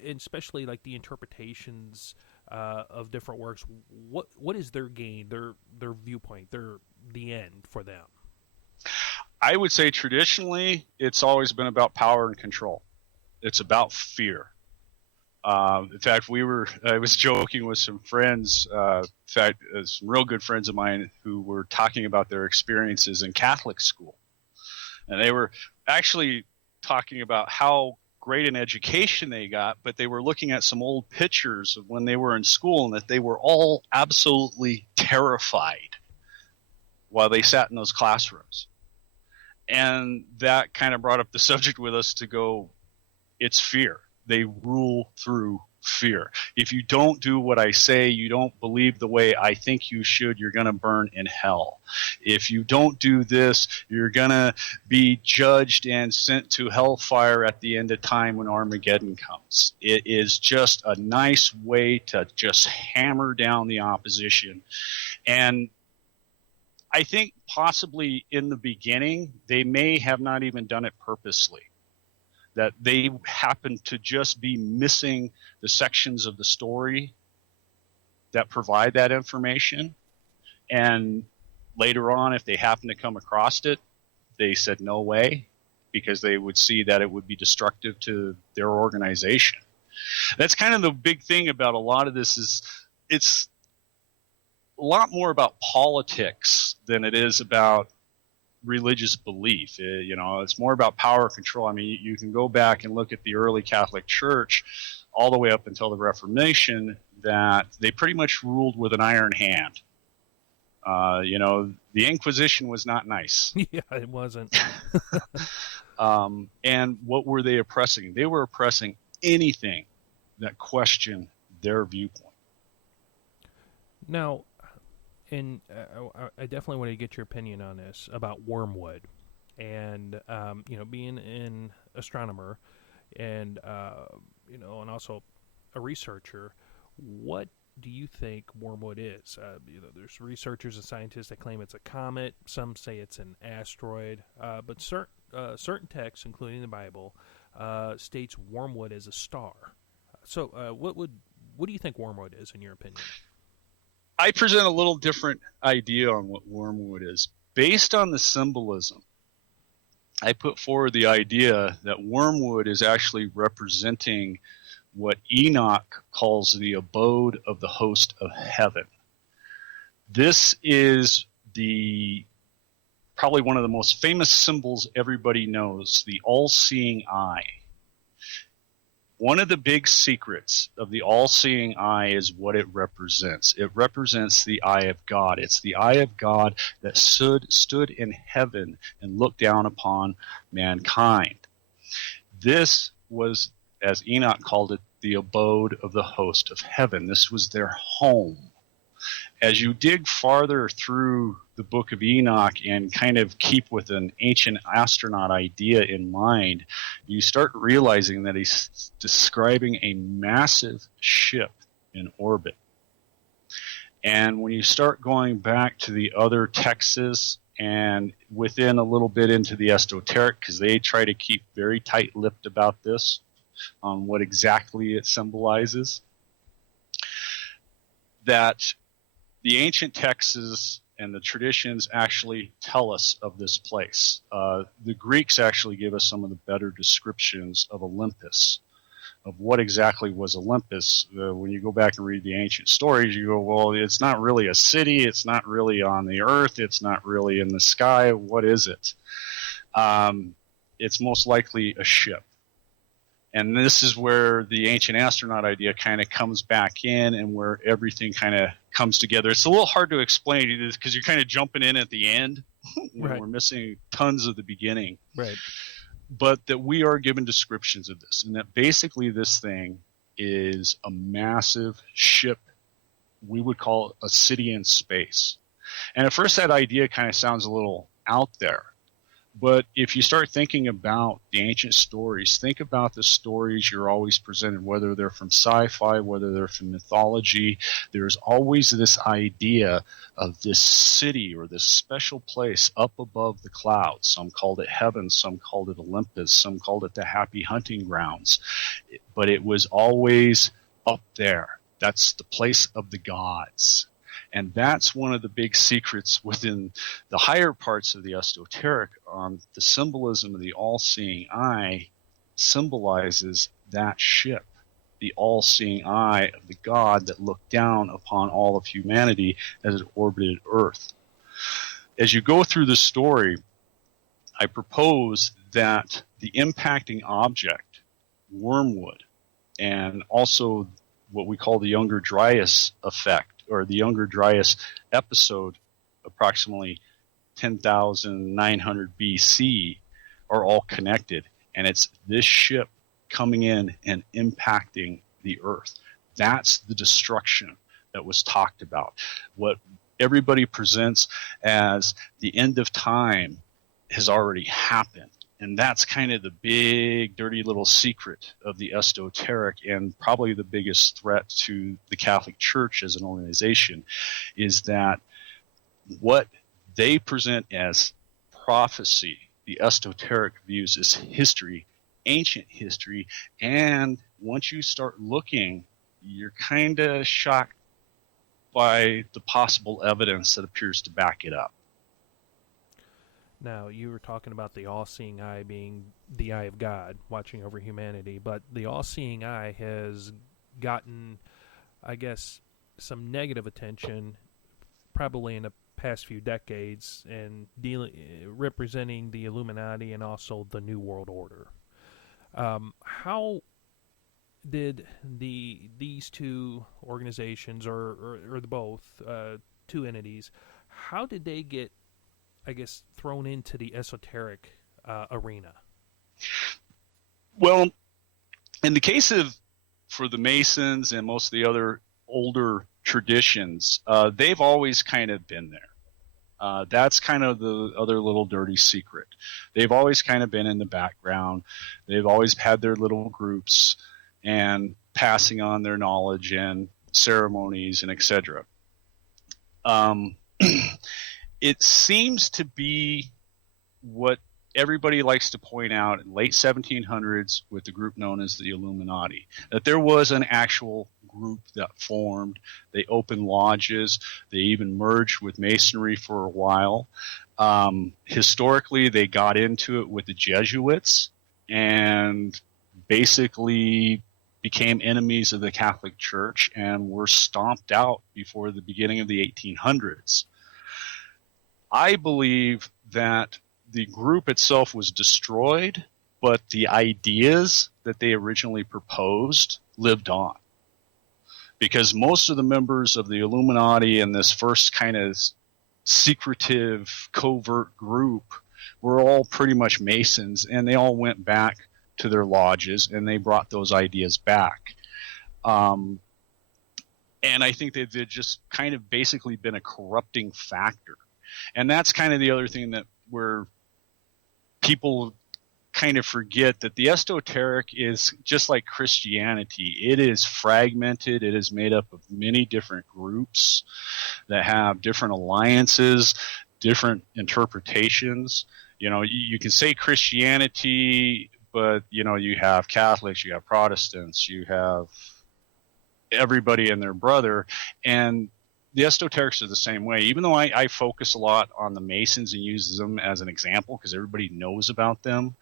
and especially like the interpretations of different works, what is their gain, their viewpoint, the end for them? I would say traditionally it's always been about power and control. It's about fear. In fact, I was joking with some friends, some real good friends of mine who were talking about their experiences in Catholic school. And they were actually talking about how great an education they got, but they were looking at some old pictures of when they were in school and that they were all absolutely terrified while they sat in those classrooms. And that kind of brought up the subject with us to go, it's fear. They rule through fear. If you don't do what I say, you don't believe the way I think you should, you're going to burn in hell. If you don't do this, you're going to be judged and sent to hellfire at the end of time when Armageddon comes. It is just a nice way to just hammer down the opposition. And I think possibly in the beginning, they may have not even done it purposely. That they happen to just be missing the sections of the story that provide that information. And later on, if they happen to come across it, they said no way, because they would see that it would be destructive to their organization. That's kind of the big thing about a lot of this is it's a lot more about politics than it is about religious belief. It's more about power control. I mean, you can go back and look at the early Catholic Church all the way up until the Reformation, that they pretty much ruled with an iron hand. The Inquisition was not nice. Yeah, it wasn't. And what were they oppressing? They were oppressing anything that questioned their viewpoint. Now, and I definitely want to get your opinion on this about wormwood, and being an astronomer, and and also a researcher. What do you think wormwood is? There's researchers and scientists that claim it's a comet. Some say it's an asteroid. But certain texts, including the Bible, states wormwood as a star. So, what do you think wormwood is, in your opinion? I present a little different idea on what wormwood is. Based on the symbolism, I put forward the idea that wormwood is actually representing what Enoch calls the abode of the host of heaven. This is probably one of the most famous symbols everybody knows, the all-seeing eye. One of the big secrets of the all-seeing eye is what it represents. It represents the eye of God. It's the eye of God that stood in heaven and looked down upon mankind. This was, as Enoch called it, the abode of the host of heaven. This was their home. As you dig farther through the book of Enoch and kind of keep with an ancient astronaut idea in mind, you start realizing that he's describing a massive ship in orbit. And when you start going back to the other texts and within a little bit into the esoteric, because they try to keep very tight-lipped about this, on what exactly it symbolizes, that the ancient texts and the traditions actually tell us of this place. The Greeks actually give us some of the better descriptions of Olympus, of what exactly was Olympus. When you go back and read the ancient stories, you go, well, it's not really a city, it's not really on the earth, it's not really in the sky. What is it? It's most likely a ship. And this is where the ancient astronaut idea kind of comes back in and where everything kind of comes together. It's a little hard to explain to you because you're kind of jumping in at the end when Right. We're missing tons of the beginning. Right. But that we are given descriptions of this, and that basically this thing is a massive ship. We would call it a city in space. And at first that idea kind of sounds a little out there. But if you start thinking about the ancient stories, think about the stories you're always presented, whether they're from sci-fi, whether they're from mythology. There's always this idea of this city or this special place up above the clouds. Some called it heaven, some called it Olympus, some called it the happy hunting grounds. But it was always up there. That's the place of the gods. And that's one of the big secrets within the higher parts of the esoteric. The symbolism of the all-seeing eye symbolizes that ship, the all-seeing eye of the God that looked down upon all of humanity as it orbited Earth. As you go through the story, I propose that the impacting object, wormwood, and also what we call the Younger Dryas effect, or the Younger Dryas episode, approximately 10,900 BC, are all connected. And it's this ship coming in and impacting the Earth. That's the destruction that was talked about. What everybody presents as the end of time has already happened. And that's kind of the big, dirty little secret of the esoteric, and probably the biggest threat to the Catholic Church as an organization, is that what they present as prophecy, the esoteric views as history, ancient history, and once you start looking, you're kind of shocked by the possible evidence that appears to back it up. Now, you were talking about the all-seeing eye being the eye of God watching over humanity, but the all-seeing eye has gotten, I guess, some negative attention probably in the past few decades, and representing the Illuminati and also the New World Order. How did these two organizations, or the both, two entities, how did they get, I guess, thrown into the esoteric arena? Well, in the case of, for the Masons and most of the other older traditions, they've always kind of been there. That's kind of the other little dirty secret. They've always kind of been in the background. They've always had their little groups and passing on their knowledge and ceremonies and etc. It seems to be what everybody likes to point out in late 1700s with the group known as the Illuminati, that there was an actual group that formed. They opened lodges. They even merged with Masonry for a while. Historically, they got into it with the Jesuits and basically became enemies of the Catholic Church and were stomped out before the beginning of the 1800s. I believe that the group itself was destroyed, but the ideas that they originally proposed lived on. Because most of the members of the Illuminati and this first kind of secretive, covert group were all pretty much Masons, and they all went back to their lodges, and they brought those ideas back. And I think they've just kind of basically been a corrupting factor. And that's kind of the other thing that where people kind of forget, that the esoteric is just like Christianity. It is fragmented. It is made up of many different groups that have different alliances, different interpretations. You know, you can say Christianity, but, you know, you have Catholics, you have Protestants, you have everybody and their brother. And the esoterics are the same way. Even though I focus a lot on the Masons and use them as an example because everybody knows about them,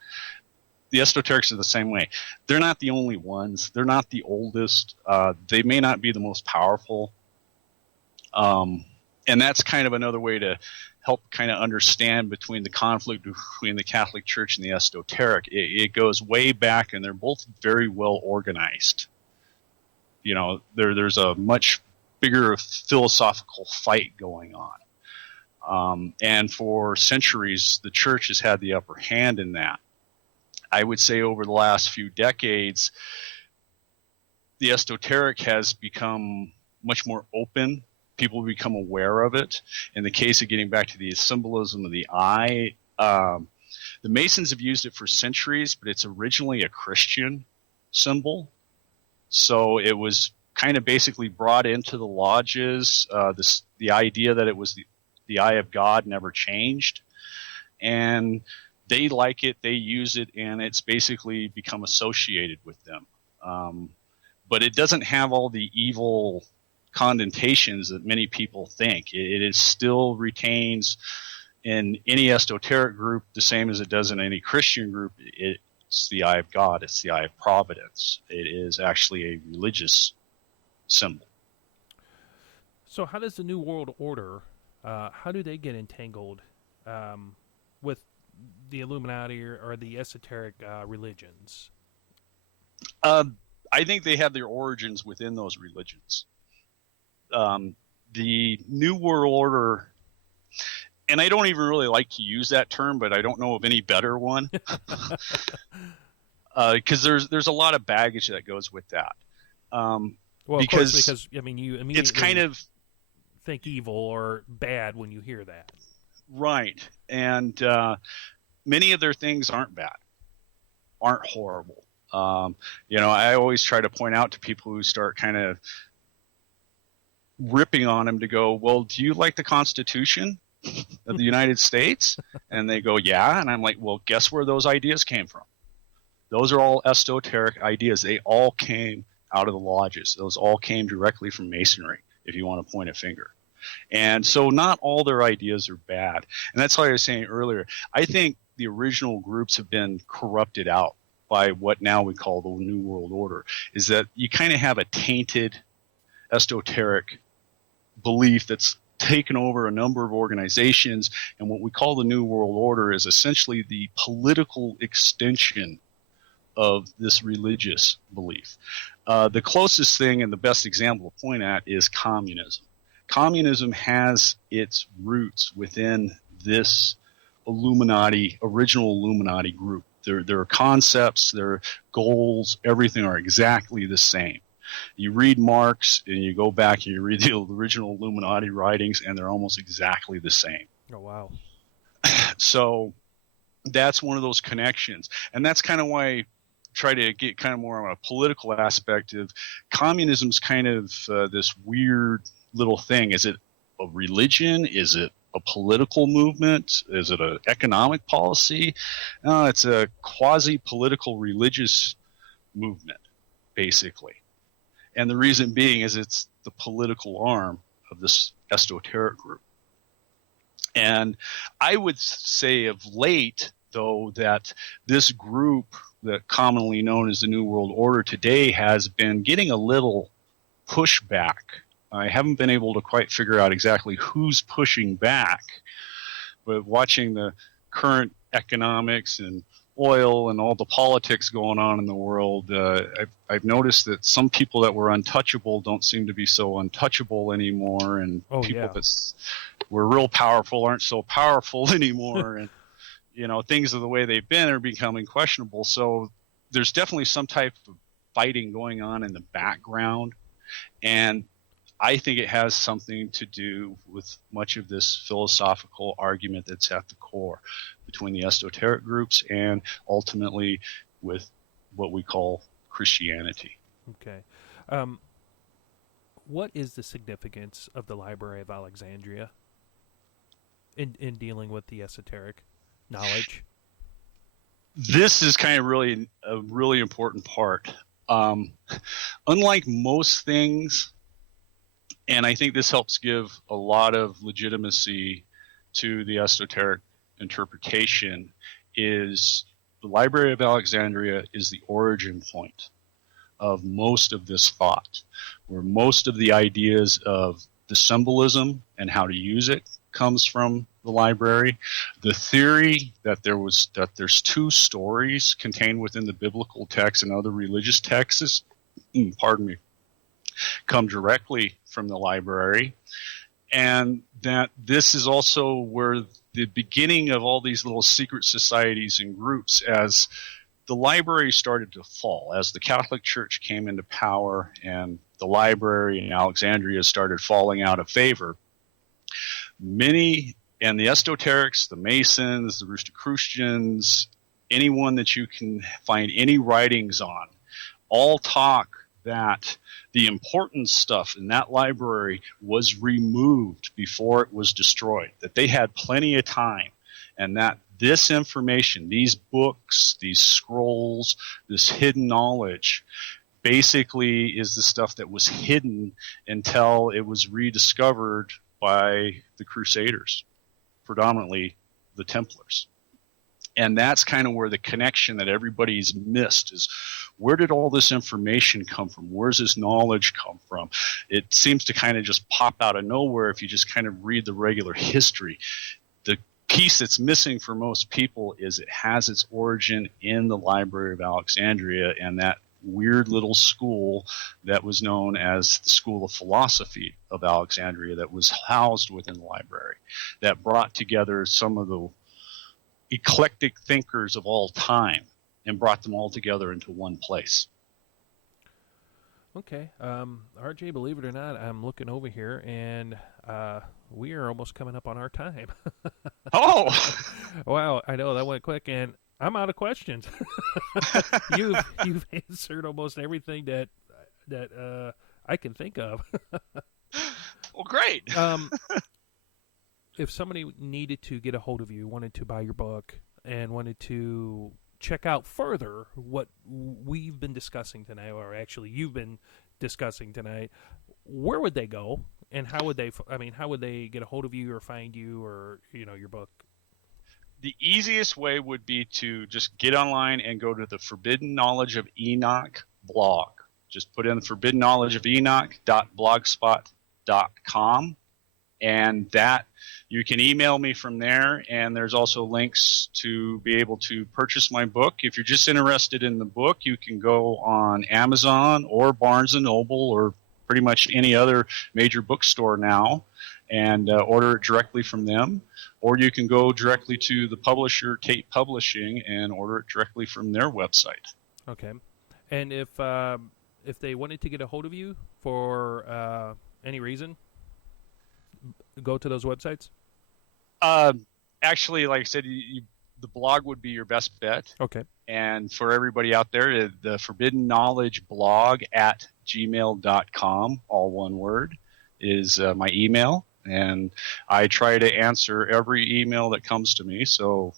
the esoterics are the same way. They're not the only ones. They're not the oldest. They may not be the most powerful. And that's kind of another way to help kind of understand between the conflict between the Catholic Church and the esoteric. It goes way back, and they're both very well organized. You know, there's a much bigger philosophical fight going on. And for centuries, the church has had the upper hand in that. I would say over the last few decades, the esoteric has become much more open. People become aware of it. In the case of getting back to the symbolism of the eye, The Masons have used it for centuries, but it's originally a Christian symbol. So it was kind of basically brought into the lodges. The idea that it was the eye of God never changed. And they like it, they use it, and it's basically become associated with them. But it doesn't have all the evil connotations that many people think. It is still retains in any esoteric group the same as it does in any Christian group. It's the eye of God. It's the eye of providence. It is actually a religious symbol. So how does the New World Order, how do they get entangled with the Illuminati or the esoteric religions? I think they have their origins within those religions. The New World Order, and I don't even really like to use that term, but I don't know of any better one, because there's a lot of baggage that goes with that. Well, of course, because I mean, you immediately it's kind of think evil or bad when you hear that, right? And many of their things aren't bad, aren't horrible. I always try to point out to people who start kind of ripping on them to go, well, do you like the Constitution of the United States? And they go, yeah. And I'm like, well, guess where those ideas came from? Those are all esoteric ideas. They all came out of the lodges. Those all came directly from Masonry, if you want to point a finger. And so not all their ideas are bad. And that's why I was saying earlier, I think the original groups have been corrupted out by what now we call the New World Order, is that you kind of have a tainted esoteric belief that's taken over a number of organizations, and what we call the New World Order is essentially the political extension of this religious belief. The closest thing and the best example to point at is communism. Communism has its roots within this original Illuminati group. Their concepts, their goals, everything are exactly the same. You read Marx and you go back and you read the original Illuminati writings, and they're almost exactly the same. Oh, wow. So that's one of those connections. And that's kind of why I try to get kind of more on a political aspect of communism's kind of this weird little thing. Is it a religion? Is it a political movement? Is it an economic policy? No, it's a quasi-political religious movement, basically. And the reason being is it's the political arm of this esoteric group. And I would say of late, though, that this group that commonly known as the New World Order today has been getting a little pushback. I haven't been able to quite figure out exactly who's pushing back, but watching the current economics and oil and all the politics going on in the world, I've noticed that some people that were untouchable don't seem to be so untouchable anymore, and people that were real powerful aren't so powerful anymore, and things of the way they've been are becoming questionable. So there's definitely some type of fighting going on in the background, and I think it has something to do with much of this philosophical argument that's at the core between the esoteric groups and ultimately with what we call Christianity. Okay. What is the significance of the Library of Alexandria in dealing with the esoteric knowledge? This is kind of really a really important part. Unlike most things, and I think this helps give a lot of legitimacy to the esoteric interpretation, is the Library of Alexandria is the origin point of most of this thought, where most of the ideas of the symbolism and how to use it comes from the library. The theory that there's two stories contained within the biblical text and other religious texts, come directly from the library, and that this is also where the beginning of all these little secret societies and groups, as the library started to fall, as the Catholic Church came into power and the library in Alexandria started falling out of favor, many And the esoterics, the Masons, the Rosicrucians, anyone that you can find any writings on, all talk that the important stuff in that library was removed before it was destroyed, that they had plenty of time, and that this information, these books, these scrolls, this hidden knowledge, basically is the stuff that was hidden until it was rediscovered by the Crusaders, predominantly the Templars. And that's kind of where the connection that everybody's missed is, where did all this information come from? Where's this knowledge come from? It seems to kind of just pop out of nowhere if you just kind of read the regular history. The piece that's missing for most people is it has its origin in the Library of Alexandria, and that weird little school that was known as the School of Philosophy of Alexandria that was housed within the library, that brought together some of the eclectic thinkers of all time and brought them all together into one place. Okay. RJ, believe it or not, I'm looking over here, and we are almost coming up on our time. Oh! Wow, I know, that went quick, and I'm out of questions. You've answered almost everything that I can think of. Well, great. If somebody needed to get a hold of you, wanted to buy your book, and wanted to check out further what we've been discussing tonight, or actually you've been discussing tonight, where would they go, and how would they get a hold of you or find you, or your book? The easiest way would be to just get online and go to the Forbidden Knowledge of Enoch blog. Just put in the Forbidden Knowledge of Enoch.blogspot.com, and that you can email me from there, and there's also links to be able to purchase my book. If you're just interested in the book, you can go on Amazon or Barnes & Noble or pretty much any other major bookstore now and order it directly from them. Or you can go directly to the publisher, Tate Publishing, and order it directly from their website. Okay. And if they wanted to get a hold of you for any reason, go to those websites? Actually, like I said, the blog would be your best bet. Okay. And for everybody out there, the Forbidden Knowledge blog at gmail.com, all one word, is my email. And I try to answer every email that comes to me. So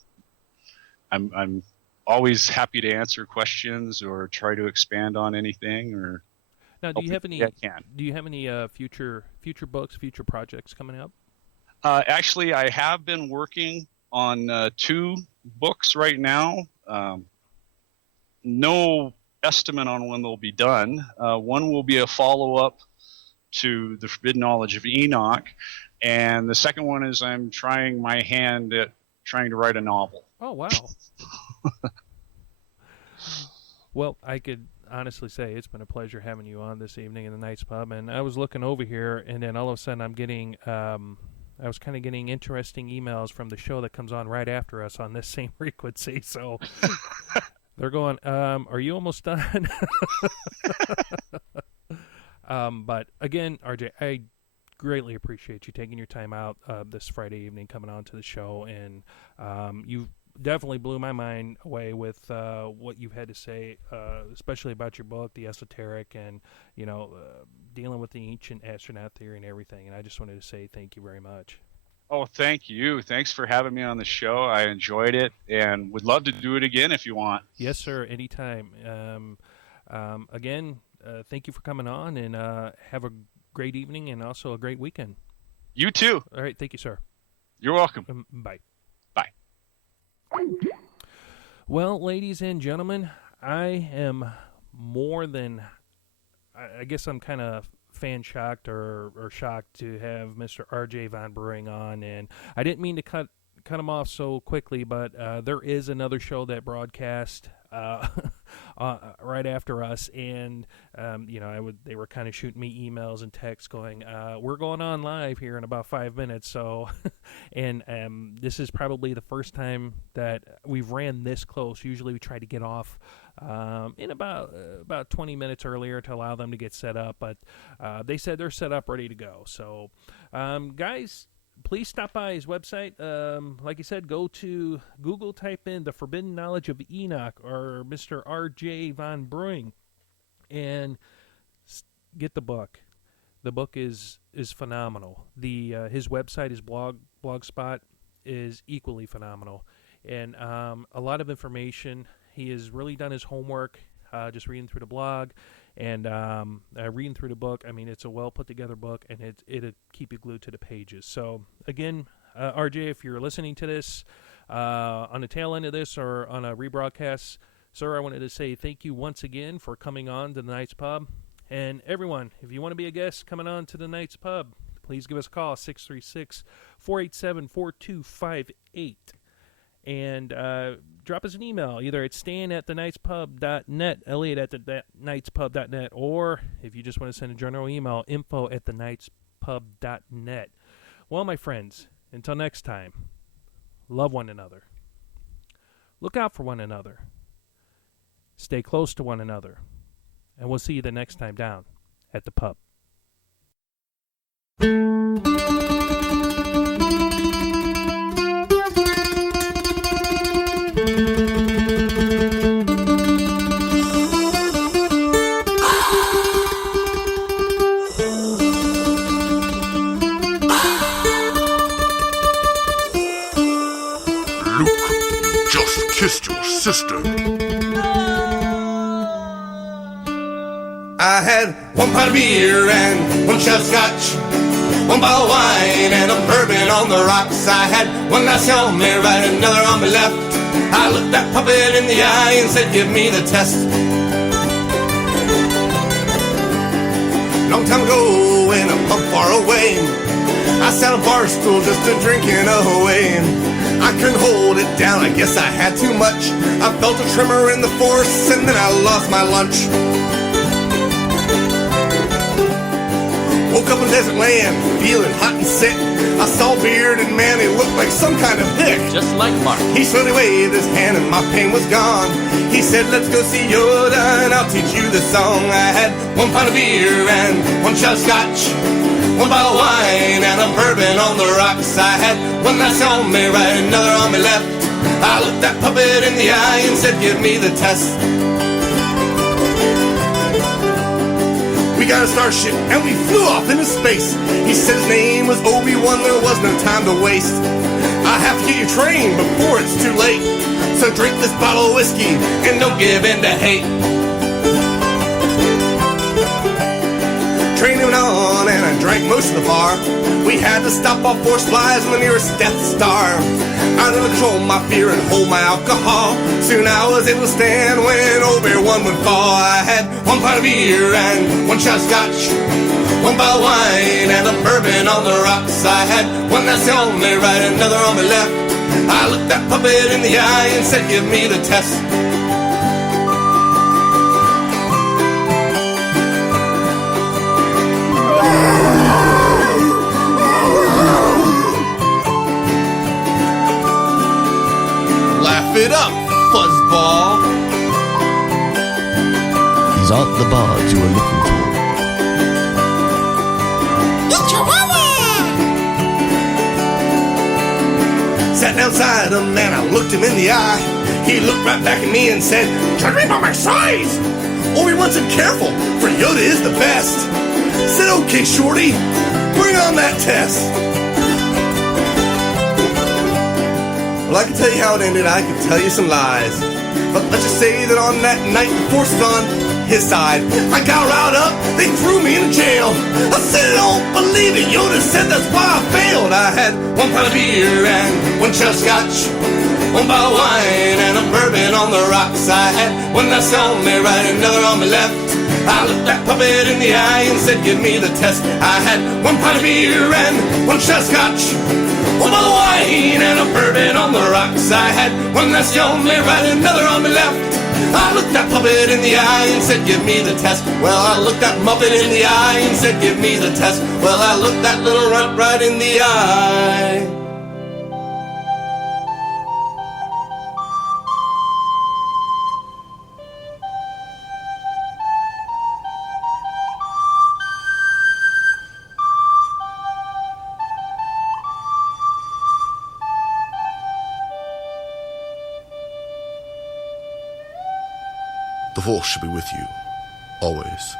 I'm always happy to answer questions or try to expand on anything. Or now, do you have any future books, future projects coming up? Actually, I have been working on 2 books right now. No estimate on when they'll be done. One will be a follow-up to the Forbidden Knowledge of Enoch, and the second one is I'm trying my hand at trying to write a novel. Oh, wow. Well, I could honestly say it's been a pleasure having you on this evening in the Night's Pub, and I was looking over here, and then all of a sudden I'm getting I was kind of getting interesting emails from the show that comes on right after us on this same frequency, so they're going, are you almost done? But again, RJ, I greatly appreciate you taking your time out this Friday evening coming on to the show, and you definitely blew my mind away with what you've had to say, especially about your book, The Esoteric, and dealing with the ancient astronaut theory and everything. And I just wanted to say thank you very much. Oh, thank you. Thanks for having me on the show. I enjoyed it and would love to do it again if you want. Yes, sir. Anytime. Again, thank you for coming on, and have a great evening and also a great weekend. You too. All right. Thank you, sir. You're welcome. Bye. Bye. Well, ladies and gentlemen, I am more than, I guess I'm kind of fan shocked or shocked to have Mr. RJ von-Bruening on, and I didn't mean to cut him off so quickly, but there is another show that broadcast right after us, and they were kind of shooting me emails and texts going, we're going on live here in about 5 minutes, so and this is probably the first time that we've ran this close. Usually we try to get off in about 20 minutes earlier to allow them to get set up, but they said they're set up ready to go. So guys, please stop by his website. Like I said, go to Google, type in The Forbidden Knowledge of Enoch or Mr. R.J. von-Bruening, and get the book. The book is phenomenal. His website, his blogspot, is equally phenomenal, and a lot of information. He has really done his homework. Just reading through the blog and reading through the book. I mean, it's a well put together book, and it'll keep you glued to the pages. So again, RJ, if you're listening to this on the tail end of this or on a rebroadcast, sir, I wanted to say thank you once again for coming on to the Night's Pub. And everyone, if you want to be a guest coming on to the Night's Pub, please give us a call, 636-487-4258. And drop us an email, either at stan@thenightspub.net, Elliot@thenightspub.net, or if you just want to send a general email, info@thenightspub.net. Well, my friends, until next time, love one another. Look out for one another. Stay close to one another. And we'll see you the next time down at the pub. Luke, you just kissed your sister. I had 1 pint of beer and 1 shot of scotch, 1 bottle of wine and a bourbon on the rocks. I had 1 glass on me right, another on me left. I looked that puppet in the eye and said, give me the test. Long time ago in a pub far away, I sat on a bar stool just a drinking away. I couldn't hold it down, I guess I had too much. I felt a tremor in the force and then I lost my lunch. Woke up in desert land, feeling hot and sick. I saw a bearded man, he looked like some kind of hick. Just like Mark. He slowly waved his hand and my pain was gone. He said, let's go see Yoda and I'll teach you the song. I had 1 pint of beer and 1 shot of scotch, 1 bottle of wine and a bourbon on the rocks. I had 1 glass on me right, another on me left. I looked that puppet in the eye and said, give me the test. We got a starship and we flew off into space. He said his name was Obi-Wan, there was no time to waste. I have to get you trained before it's too late. So drink this bottle of whiskey and don't give in to hate. Train him on and I drank most of the bar. We had to stop off 4 supplies in the nearest Death Star. I had to control my fear and hold my alcohol. Soon I was able to stand when Obi-Wan would fall. I had 1 pint of beer and 1 shot of scotch, 1 bottle of wine and a bourbon on the rocks. I had 1 that's on me right, another on me left. I looked that puppet in the eye and said, give me the test. Laugh it up, fuzzball. These aren't the bards you were looking for. Sat outside him and I looked him in the eye. He looked right back at me and said, try to read by my size. Obi-Wan said, careful, for Yoda is the best. Said, okay, shorty, bring on that test. Well, I can tell you how it ended, I could tell you some lies. But let's just say that on that night, the force was on his side. I got riled up, they threw me in jail. I said, I don't believe it, Yoda said that's why I failed. I had 1 pint of beer and 1 shot of scotch, 1 bottle of wine and a bourbon on the rocks. I had 1 that's on me right, another on me left. I looked that puppet in the eye and said, give me the test. I had 1 pint of beer and 1 shot of scotch, 1 bottle of wine and a bourbon on the rocks. I had 1 that's on me right, another on me left. I looked that puppet in the eye and said, give me the test. Well, I looked that muppet in the eye and said, give me the test. Well, I looked that little runt right in the eye. The Force should be with you, always.